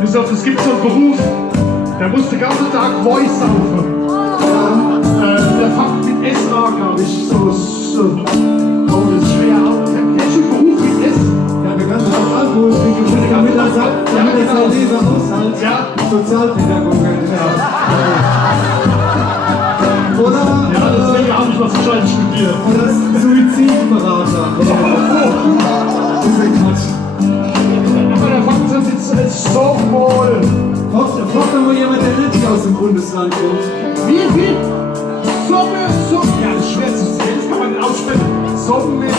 Christoph, es gibt so einen Beruf, der muss den ganzen Tag Voice saufen. Der fängt mit S an, glaube ich. Oh, das ist schwer. Kennst du den Beruf mit S? Ja, wir können auch Alkohol trinken, damit er sein Leben aushält. Ja. Sozialpädagoge. Oder? Ja, deswegen habe ich was wahrscheinlich studiert. Oder Suizidberater. Diese Quatsch. Aber der fängt das jetzt als Softball. Fragt doch mal jemand, der nicht aus dem Bundesland kommt. Wie? Sommelier. Ja, das ist schwer zu sehen, das kann man nicht aussprechen. Sommelier.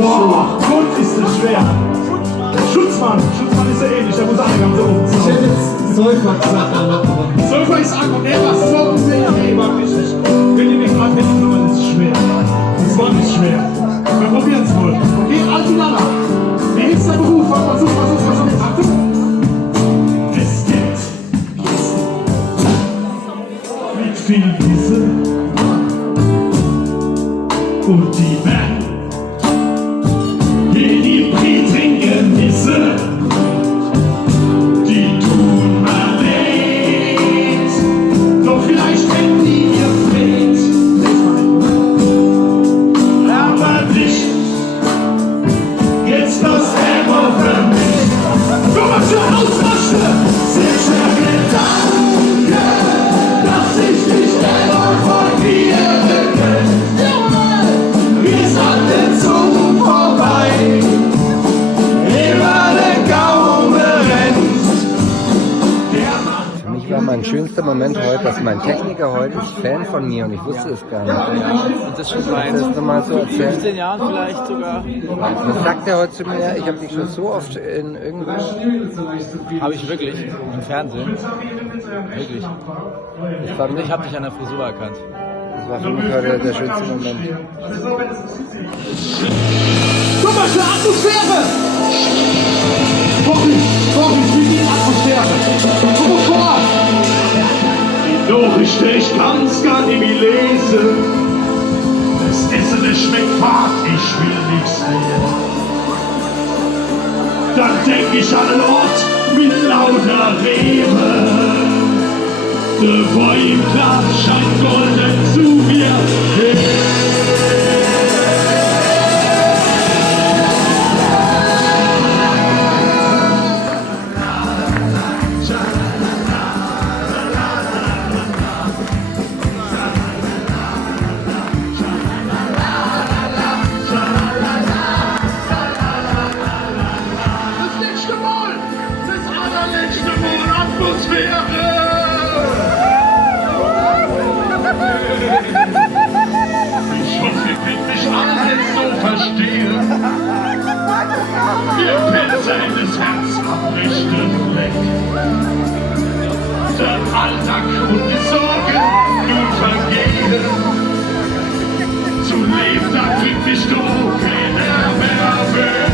Boah, Gott ist das schwer. Schutzmann ist ja ähnlich, der muss auch ganz oben Ich sein. hätte jetzt Säufer gesagt. Säufer ist angekommen, er war Sommelier, war richtig. Wenn ihr mich gerade helfen, aber das ist schwer. Das war nicht schwer. Wir probieren es wohl. Okay, Altinala. Wer ist der Beruf? Versuch. Achtung. Es gibt mit viel Wiese und die werden in die Brie trinken Nisse. Die tun mal weh. war mein schönster Moment heute, dass mein Techniker heute ist Fan von mir und ich wusste es gar nicht. Und das schon seit das nochmal so erzählen? 15 Jahren vielleicht sogar. Was sagt er heute zu mir? Ich habe dich schon so oft in irgendwas... Habe ich wirklich? Im Fernsehen? Wirklich? Ich habe dich an der Frisur erkannt. Das war für mich heute der schönste Moment. Guck mal, für Atmosphäre! Boris, wie die Atmosphäre! Guck mal vor! Doch ich kann's gar nicht mehr lesen. Das Essen, das schmeckt fad, ich will nichts mehr. Dann denk ich an den Ort mit lauter Reben. Der Feuer im Glas scheint golden zu mir. Ich hoffe, ihr könnt mich alle so verstehen. Wir Pilze in das Herz abrichten weg. Der Alltag und die Sorgen nun vergehen. Zu leben, da kriegt mich doch keiner mehr weg.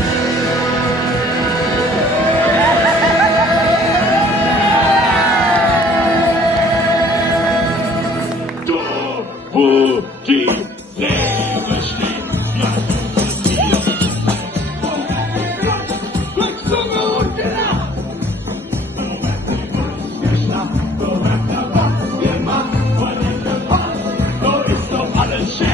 Wo die Leben steht, ja, hier. Glückszunge und Gelacht. Immer von dem Gefall, so ist doch alles schön.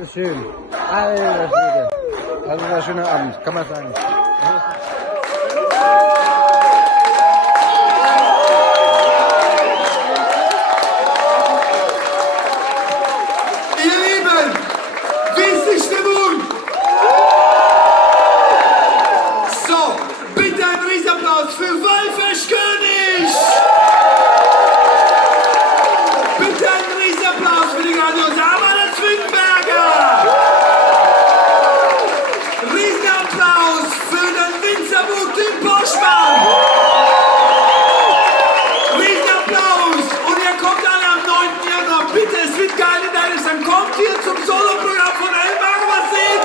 alles schön. Alter Schwede. Also war ein schöner Abend, kann man sagen. Ihr Lieben, wie ist die Stimmung? So, bitte einen Riesenapplaus für Wallfischkönig! Bitte einen Riesenapplaus für die grandiose Amanda Zwingenberger! Riesenapplaus für den Winzerbub Tim Poschmann! Riesenapplaus! Und ihr kommt alle am 9. Januar. Bitte, es wird geil in Dallas. Dann kommt ihr zum Soloprogramm von Elmar Massin!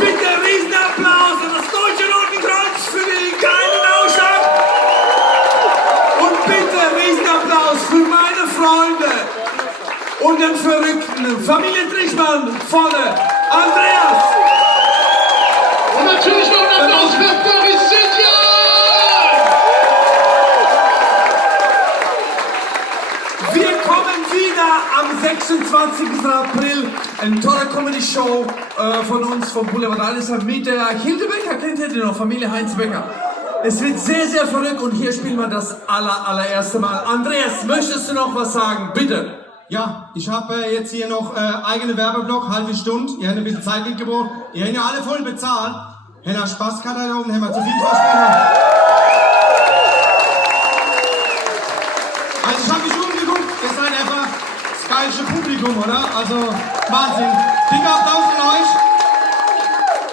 Bitte Riesenapplaus an das Deutsche Rote Kreuz für den geilen Ausschlag! Und bitte Riesenapplaus für meine Freunde und den verrückten Familie Trichmann vorne, Andreas! Und natürlich noch ein Applaus für Boris Sidja! Wir kommen wieder am 26. April. Eine tolle Comedy-Show von uns, vom Boulevard Alles mit der Hilde Becker. Kennt ihr die noch? Familie Heinz Becker. Es wird sehr, sehr verrückt und hier spielen wir das allererste Mal. Andreas, möchtest du noch was sagen? Bitte. Ja, ich habe jetzt hier noch eigene Werbeblock, halbe Stunde. Ihr habt ein bisschen Zeit mitgebracht. Ihr habt ja alle voll bezahlt. Wenn ihr Spaß gehabt da oben, haben wir zu viel versprochen. Also ich habe mich umgeguckt, ihr seid einfach das geilste Publikum, oder? Also Wahnsinn. Dicker Applaus von euch.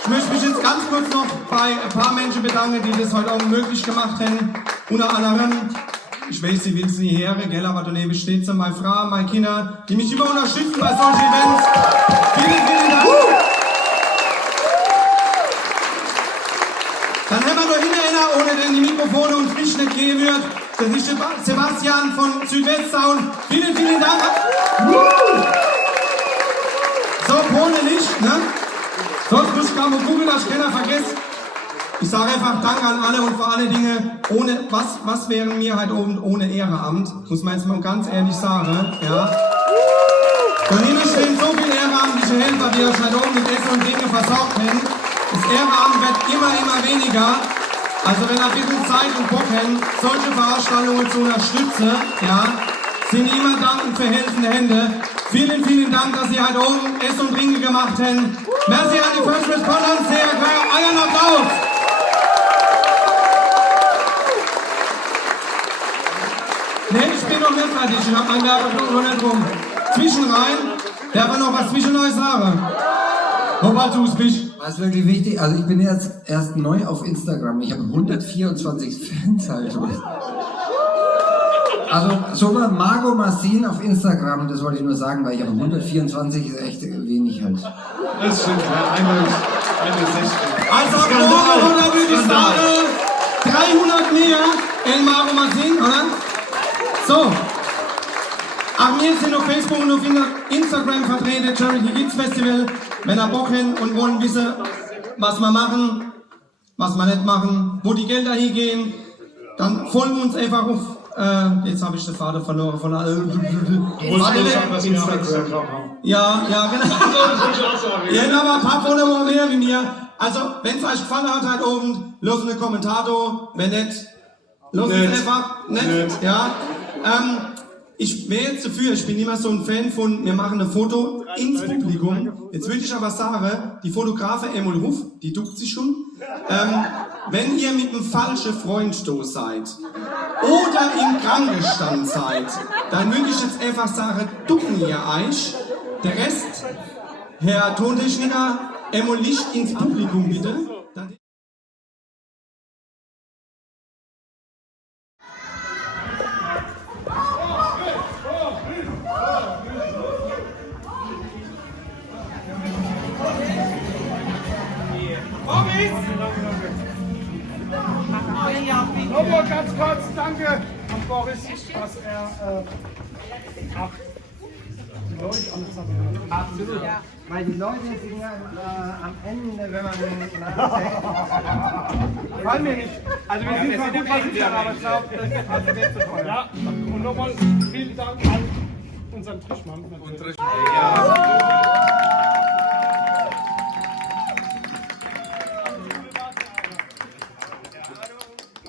Ich möchte mich jetzt ganz kurz noch bei ein paar Menschen bedanken, die das heute Abend möglich gemacht haben. Unter anderem, ich weiß, sie will es nie hören, gell, aber daneben steht sie, meine Frau, meine Kinder, die mich immer unterstützen bei solchen Events. Vielen, vielen Dank. Dann haben wir noch hinterher, ohne denn die Mikrofone und Fisch nicht gehen wird. Das ist Sebastian von Südwestsound. Vielen, vielen Dank. So, Pole nicht, ne? Sonst muss ich gar mal googeln, dass ich keiner vergesst. Ich sage einfach Dank an alle und vor alle Dinge, ohne, was wären wir halt oben ohne Ehrenamt? Muss man jetzt mal ganz ehrlich sagen, ja? Daneben stehen so viele ehrenamtliche Helfer, die euch halt oben mit Essen und Dinge versorgt haben. Das Ehrenamt wird immer weniger. Also wenn ihr ein bisschen Zeit und Bock habt, solche Veranstaltungen zu unterstützen, ja, sind immer dankend für helfende Hände. Vielen, vielen Dank, dass ihr halt oben Essen und Trinken gemacht habt. Merci an die First Responders, sehr geil, euren Applaus. Ne, ich bin noch nicht fertig, ich hab meinen Werbeblock noch nicht rum. Zwischenrein, darf man noch was zwischen euch sagen? Wobei du es bist. Was ist wirklich wichtig? Also ich bin erst neu auf Instagram. Ich habe 124 Fans halt. Also sogar Margot Massin auf Instagram, das wollte ich nur sagen, weil ich habe 124 ist echt wenig halt. Das stimmt, ja, 160. Also morgen, oder würde ich sagen, 300 mehr in Margot Massin, oder? So. Ach, wir sind auf Facebook und auf Instagram vertreten, Charity Kids Festival. Wenn ihr Bock habt und wollen wissen, was wir machen, was wir nicht machen, wo die Gelder hingehen, dann folgen wir uns einfach auf, jetzt habe ich das Faden verloren von Ja, genau. Ja, aber ein paar Follower mehr wie mir. Also, wenn es euch gefallen hat heute oben, lasst einen Kommentar da. Wenn nicht, lasst es einfach. Nicht. Ja. Ich wäre jetzt dafür, ich bin immer so ein Fan von, wir machen ein Foto ins Publikum. Jetzt würde ich aber sagen, die Fotografin Emil Huff, die duckt sich schon. Wenn ihr mit einem falschen Freund da seid oder im Krankenstand seid, dann würde ich jetzt einfach sagen, ducken ihr euch. Der Rest, Herr Tontechniker, Emil Licht ins Publikum bitte. Nur ganz kurz, danke an Boris, dass er die Leute alles hat. Absolut. Ja. Weil die Leute sind ja am Ende, wenn man Fallen mir nicht. Also wir sind zwar gut versichert, aber ich glaube, das ist also nicht so teuer. Ja, und nochmal vielen Dank an unseren Trischmann.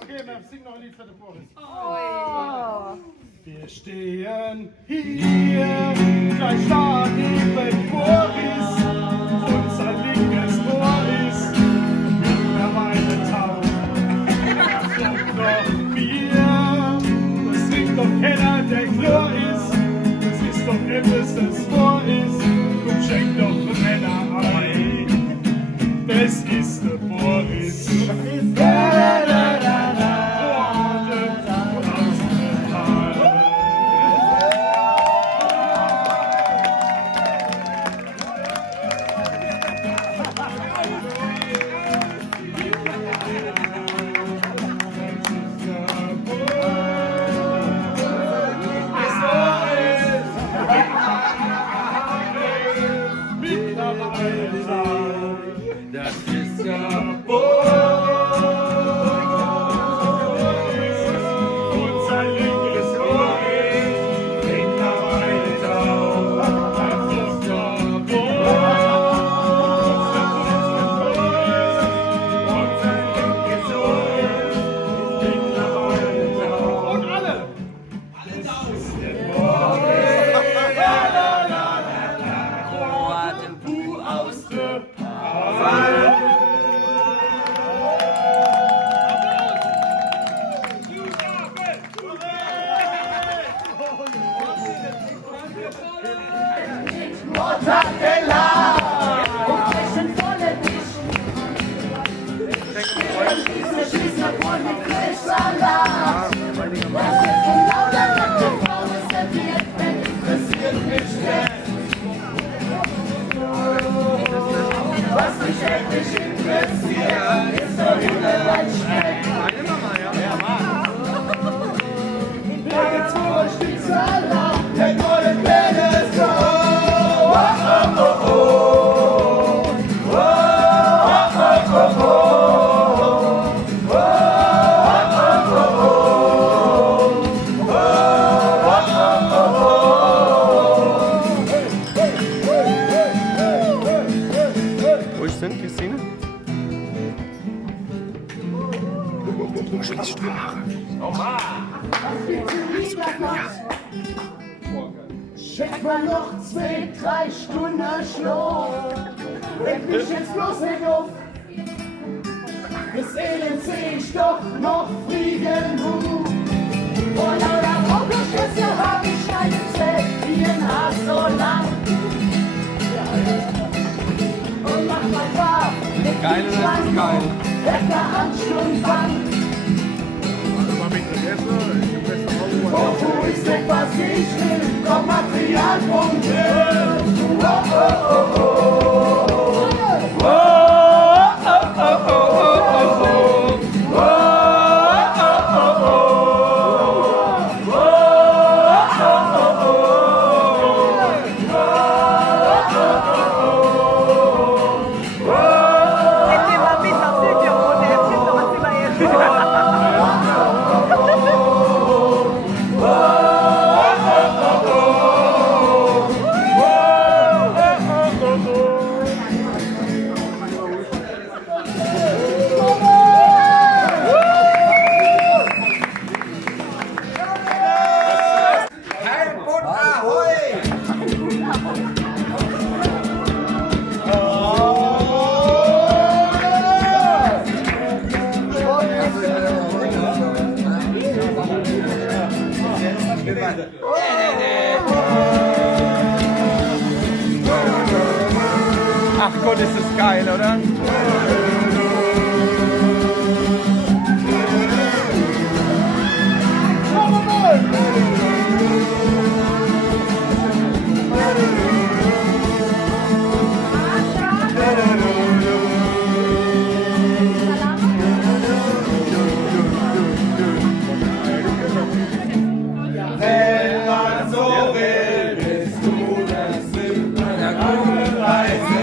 Okay, wir singen noch ein Lied für den Boris. Oh. Wir stehen hier, gleich da neben Boris. Unser linkes Ohr ist mittlerweile taub. Er flog noch Bier, das trinkt doch keiner, der klar ist. Das ist doch etwas, das vor ist. Und schenkt doch Männer ein. Das ist der Boris. Das ist der unser linkes Ohr ist mittlerweile taub. Das ist der unser linkes Ohr ist mittlerweile taub. Und alle! Das ist der aus der Mortadella und Flächen volle Tisch. Schießen vor mit Fleischsalat. Das ist von lauter nackte Frauen serviert, interessiert mich nicht. Was mich endlich interessiert, ist der Hühnerwaldschmeck. Da gibt's nur ein Stück Salat, der golden Bälle Wo ist denn, Christine? Schließ die Haare. Schenk mal noch 2-3 Stunden Schlaf. Weck mich jetzt bloß nicht auf. Bis Elend seh ich doch noch fliegen. Vor lauter Augenschüsse hab ich keinen Zweck, wie ein Haar so lang. Und mach mal wahr, mit Geil, dem das ist Schwanz, geil. lecker Handschuhenfang. Wo ist weg, was ich will? Komm, Materialpunkte. Oh, oh, oh, oh. Oh, oh, oh, oh, oh. Oh, oh, oh, Ach Gott, ist das geil, oder? wenn man so will, bist du das Sinn einer guten Reise.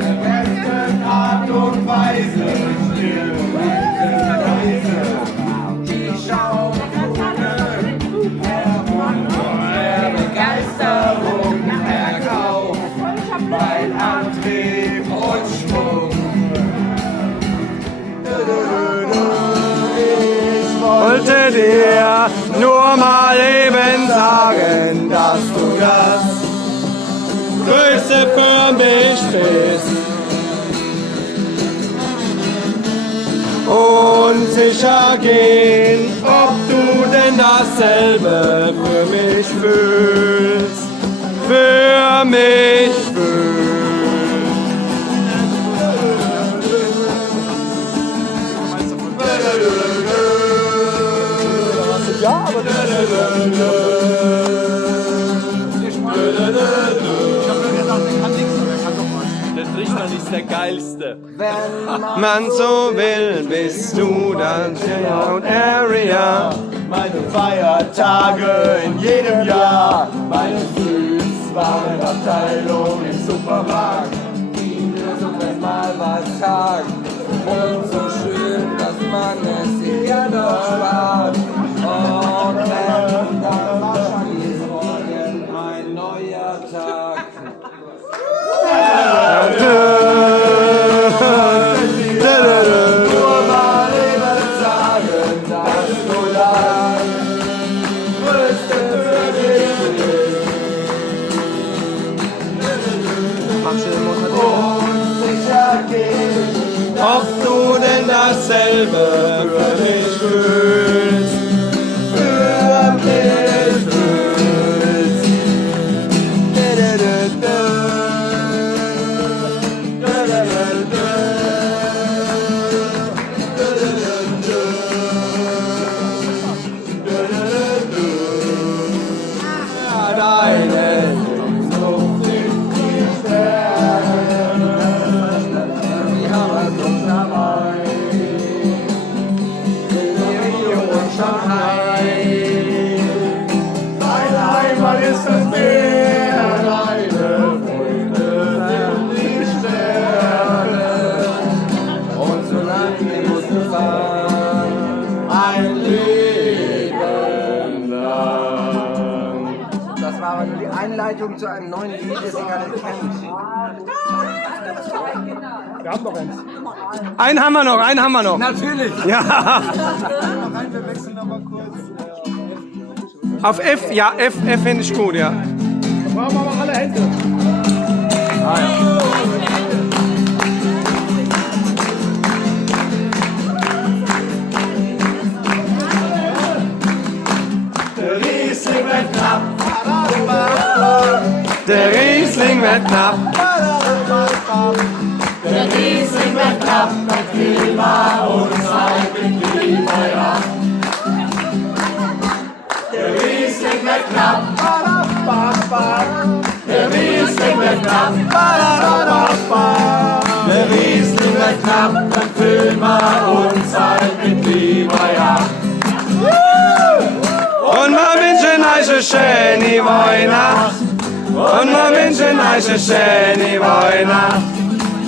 Der Beste wollte dir nur mal eben sagen, dass du das Größte für mich bist. Und sicher gehen, ob du denn dasselbe für mich fühlst. Für mich fühlst. Ja, aber Der Trichter ist der geilste. wenn man so will, bist du dann Town Area. Meine Feiertage in jedem Jahr, meine Süßwarenabteilung im Supermarkt. Mal was sagen und so schön, dass man es sich ja doch spart. Und wenn dann wahrscheinlich morgen ein neuer Tag. Nur mal eben sagen, dass du das Größte für dich bist. Und sicher gehen, ob du denn dasselbe für mich fühlst. für mich fühlst. Deine Sehnsucht sind die Sterne, die haben uns dabei. Rio und Shanghai, Meine Heimat ist das Meer, deine Freunde sind die Sterne. Und so lange musst du fahren. ein Leben lang. Das war aber nur die Einleitung zu einem neuen Lied, das ihr gar nicht kennt. Wir haben noch eins. Einen haben wir noch. Natürlich. Ja. Auf F, ja, F finde ich gut, ja. Machen wir mal alle Hände. Der Riesling wird knapp. Der Riesling wird knapp. Der Riesling wird knapp mit Klima und Zeit mit Klima, ja. Der Riesling wird knapp. Der Riesling wird knapp. Der Riesling wird knapp mit Klima und Zeit mit Klima, ja. Und wir wünschen euch eine schöne Weihnacht. Und wir wünschen euch eine schöne Weihnacht.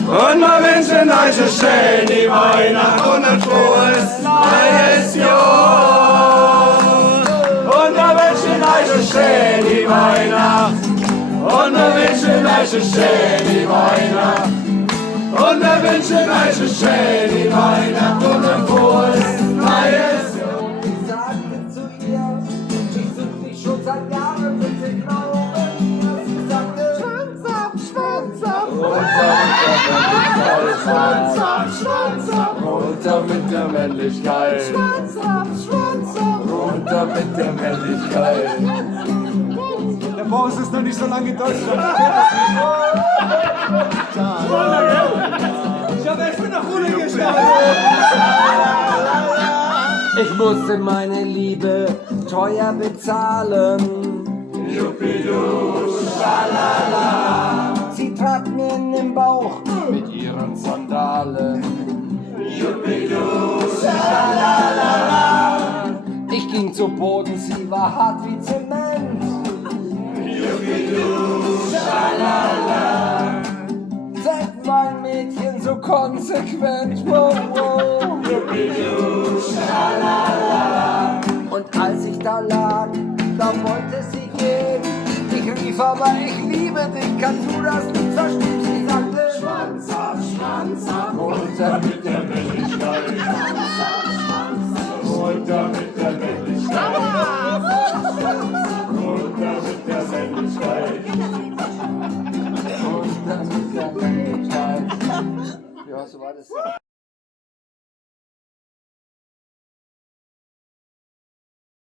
Und wir wünschen euch eine schöne Weihnacht und ein frohes neues Jahr. Und wir wünschen euch eine schöne Weihnacht. Und wir wünschen euch eine schöne Weihnacht. Und wir wünschen euch eine schöne Weihnacht und ein frohes neues Jahr. Ich sagte zu ihr, ich such dich schon seit Jahren, bitte glauben. Sie sagte, Schwanz ab, Schwanz ab. Runter mit der Männlichkeit. Schwanz ab, Schwanz ab. Runter mit der Männlichkeit. Der Boris ist noch nicht so lange in Deutschland. Ich habe echt mit nach Ruhe geschaut. Ich musste meine Liebe teuer bezahlen. Juppidoo, schalala. Sie trat mir in den Bauch. Mit ihren Sandalen. Juppidoo, schalala. Ich ging zu Boden, sie war hart wie Zement. Juppidoo, schalala. Seid mein Mädchen so konsequent. Wow, wow. Juppidoo, schalala. Und als ich da lag, da wollte sie gehen. Ich rief aber, ich liebe dich, kannst du das nicht verstehen? Sie sagte, Schwanz ab, Runter mit der Männlichkeit. Runter mit der Schweiz. Ja, so war das.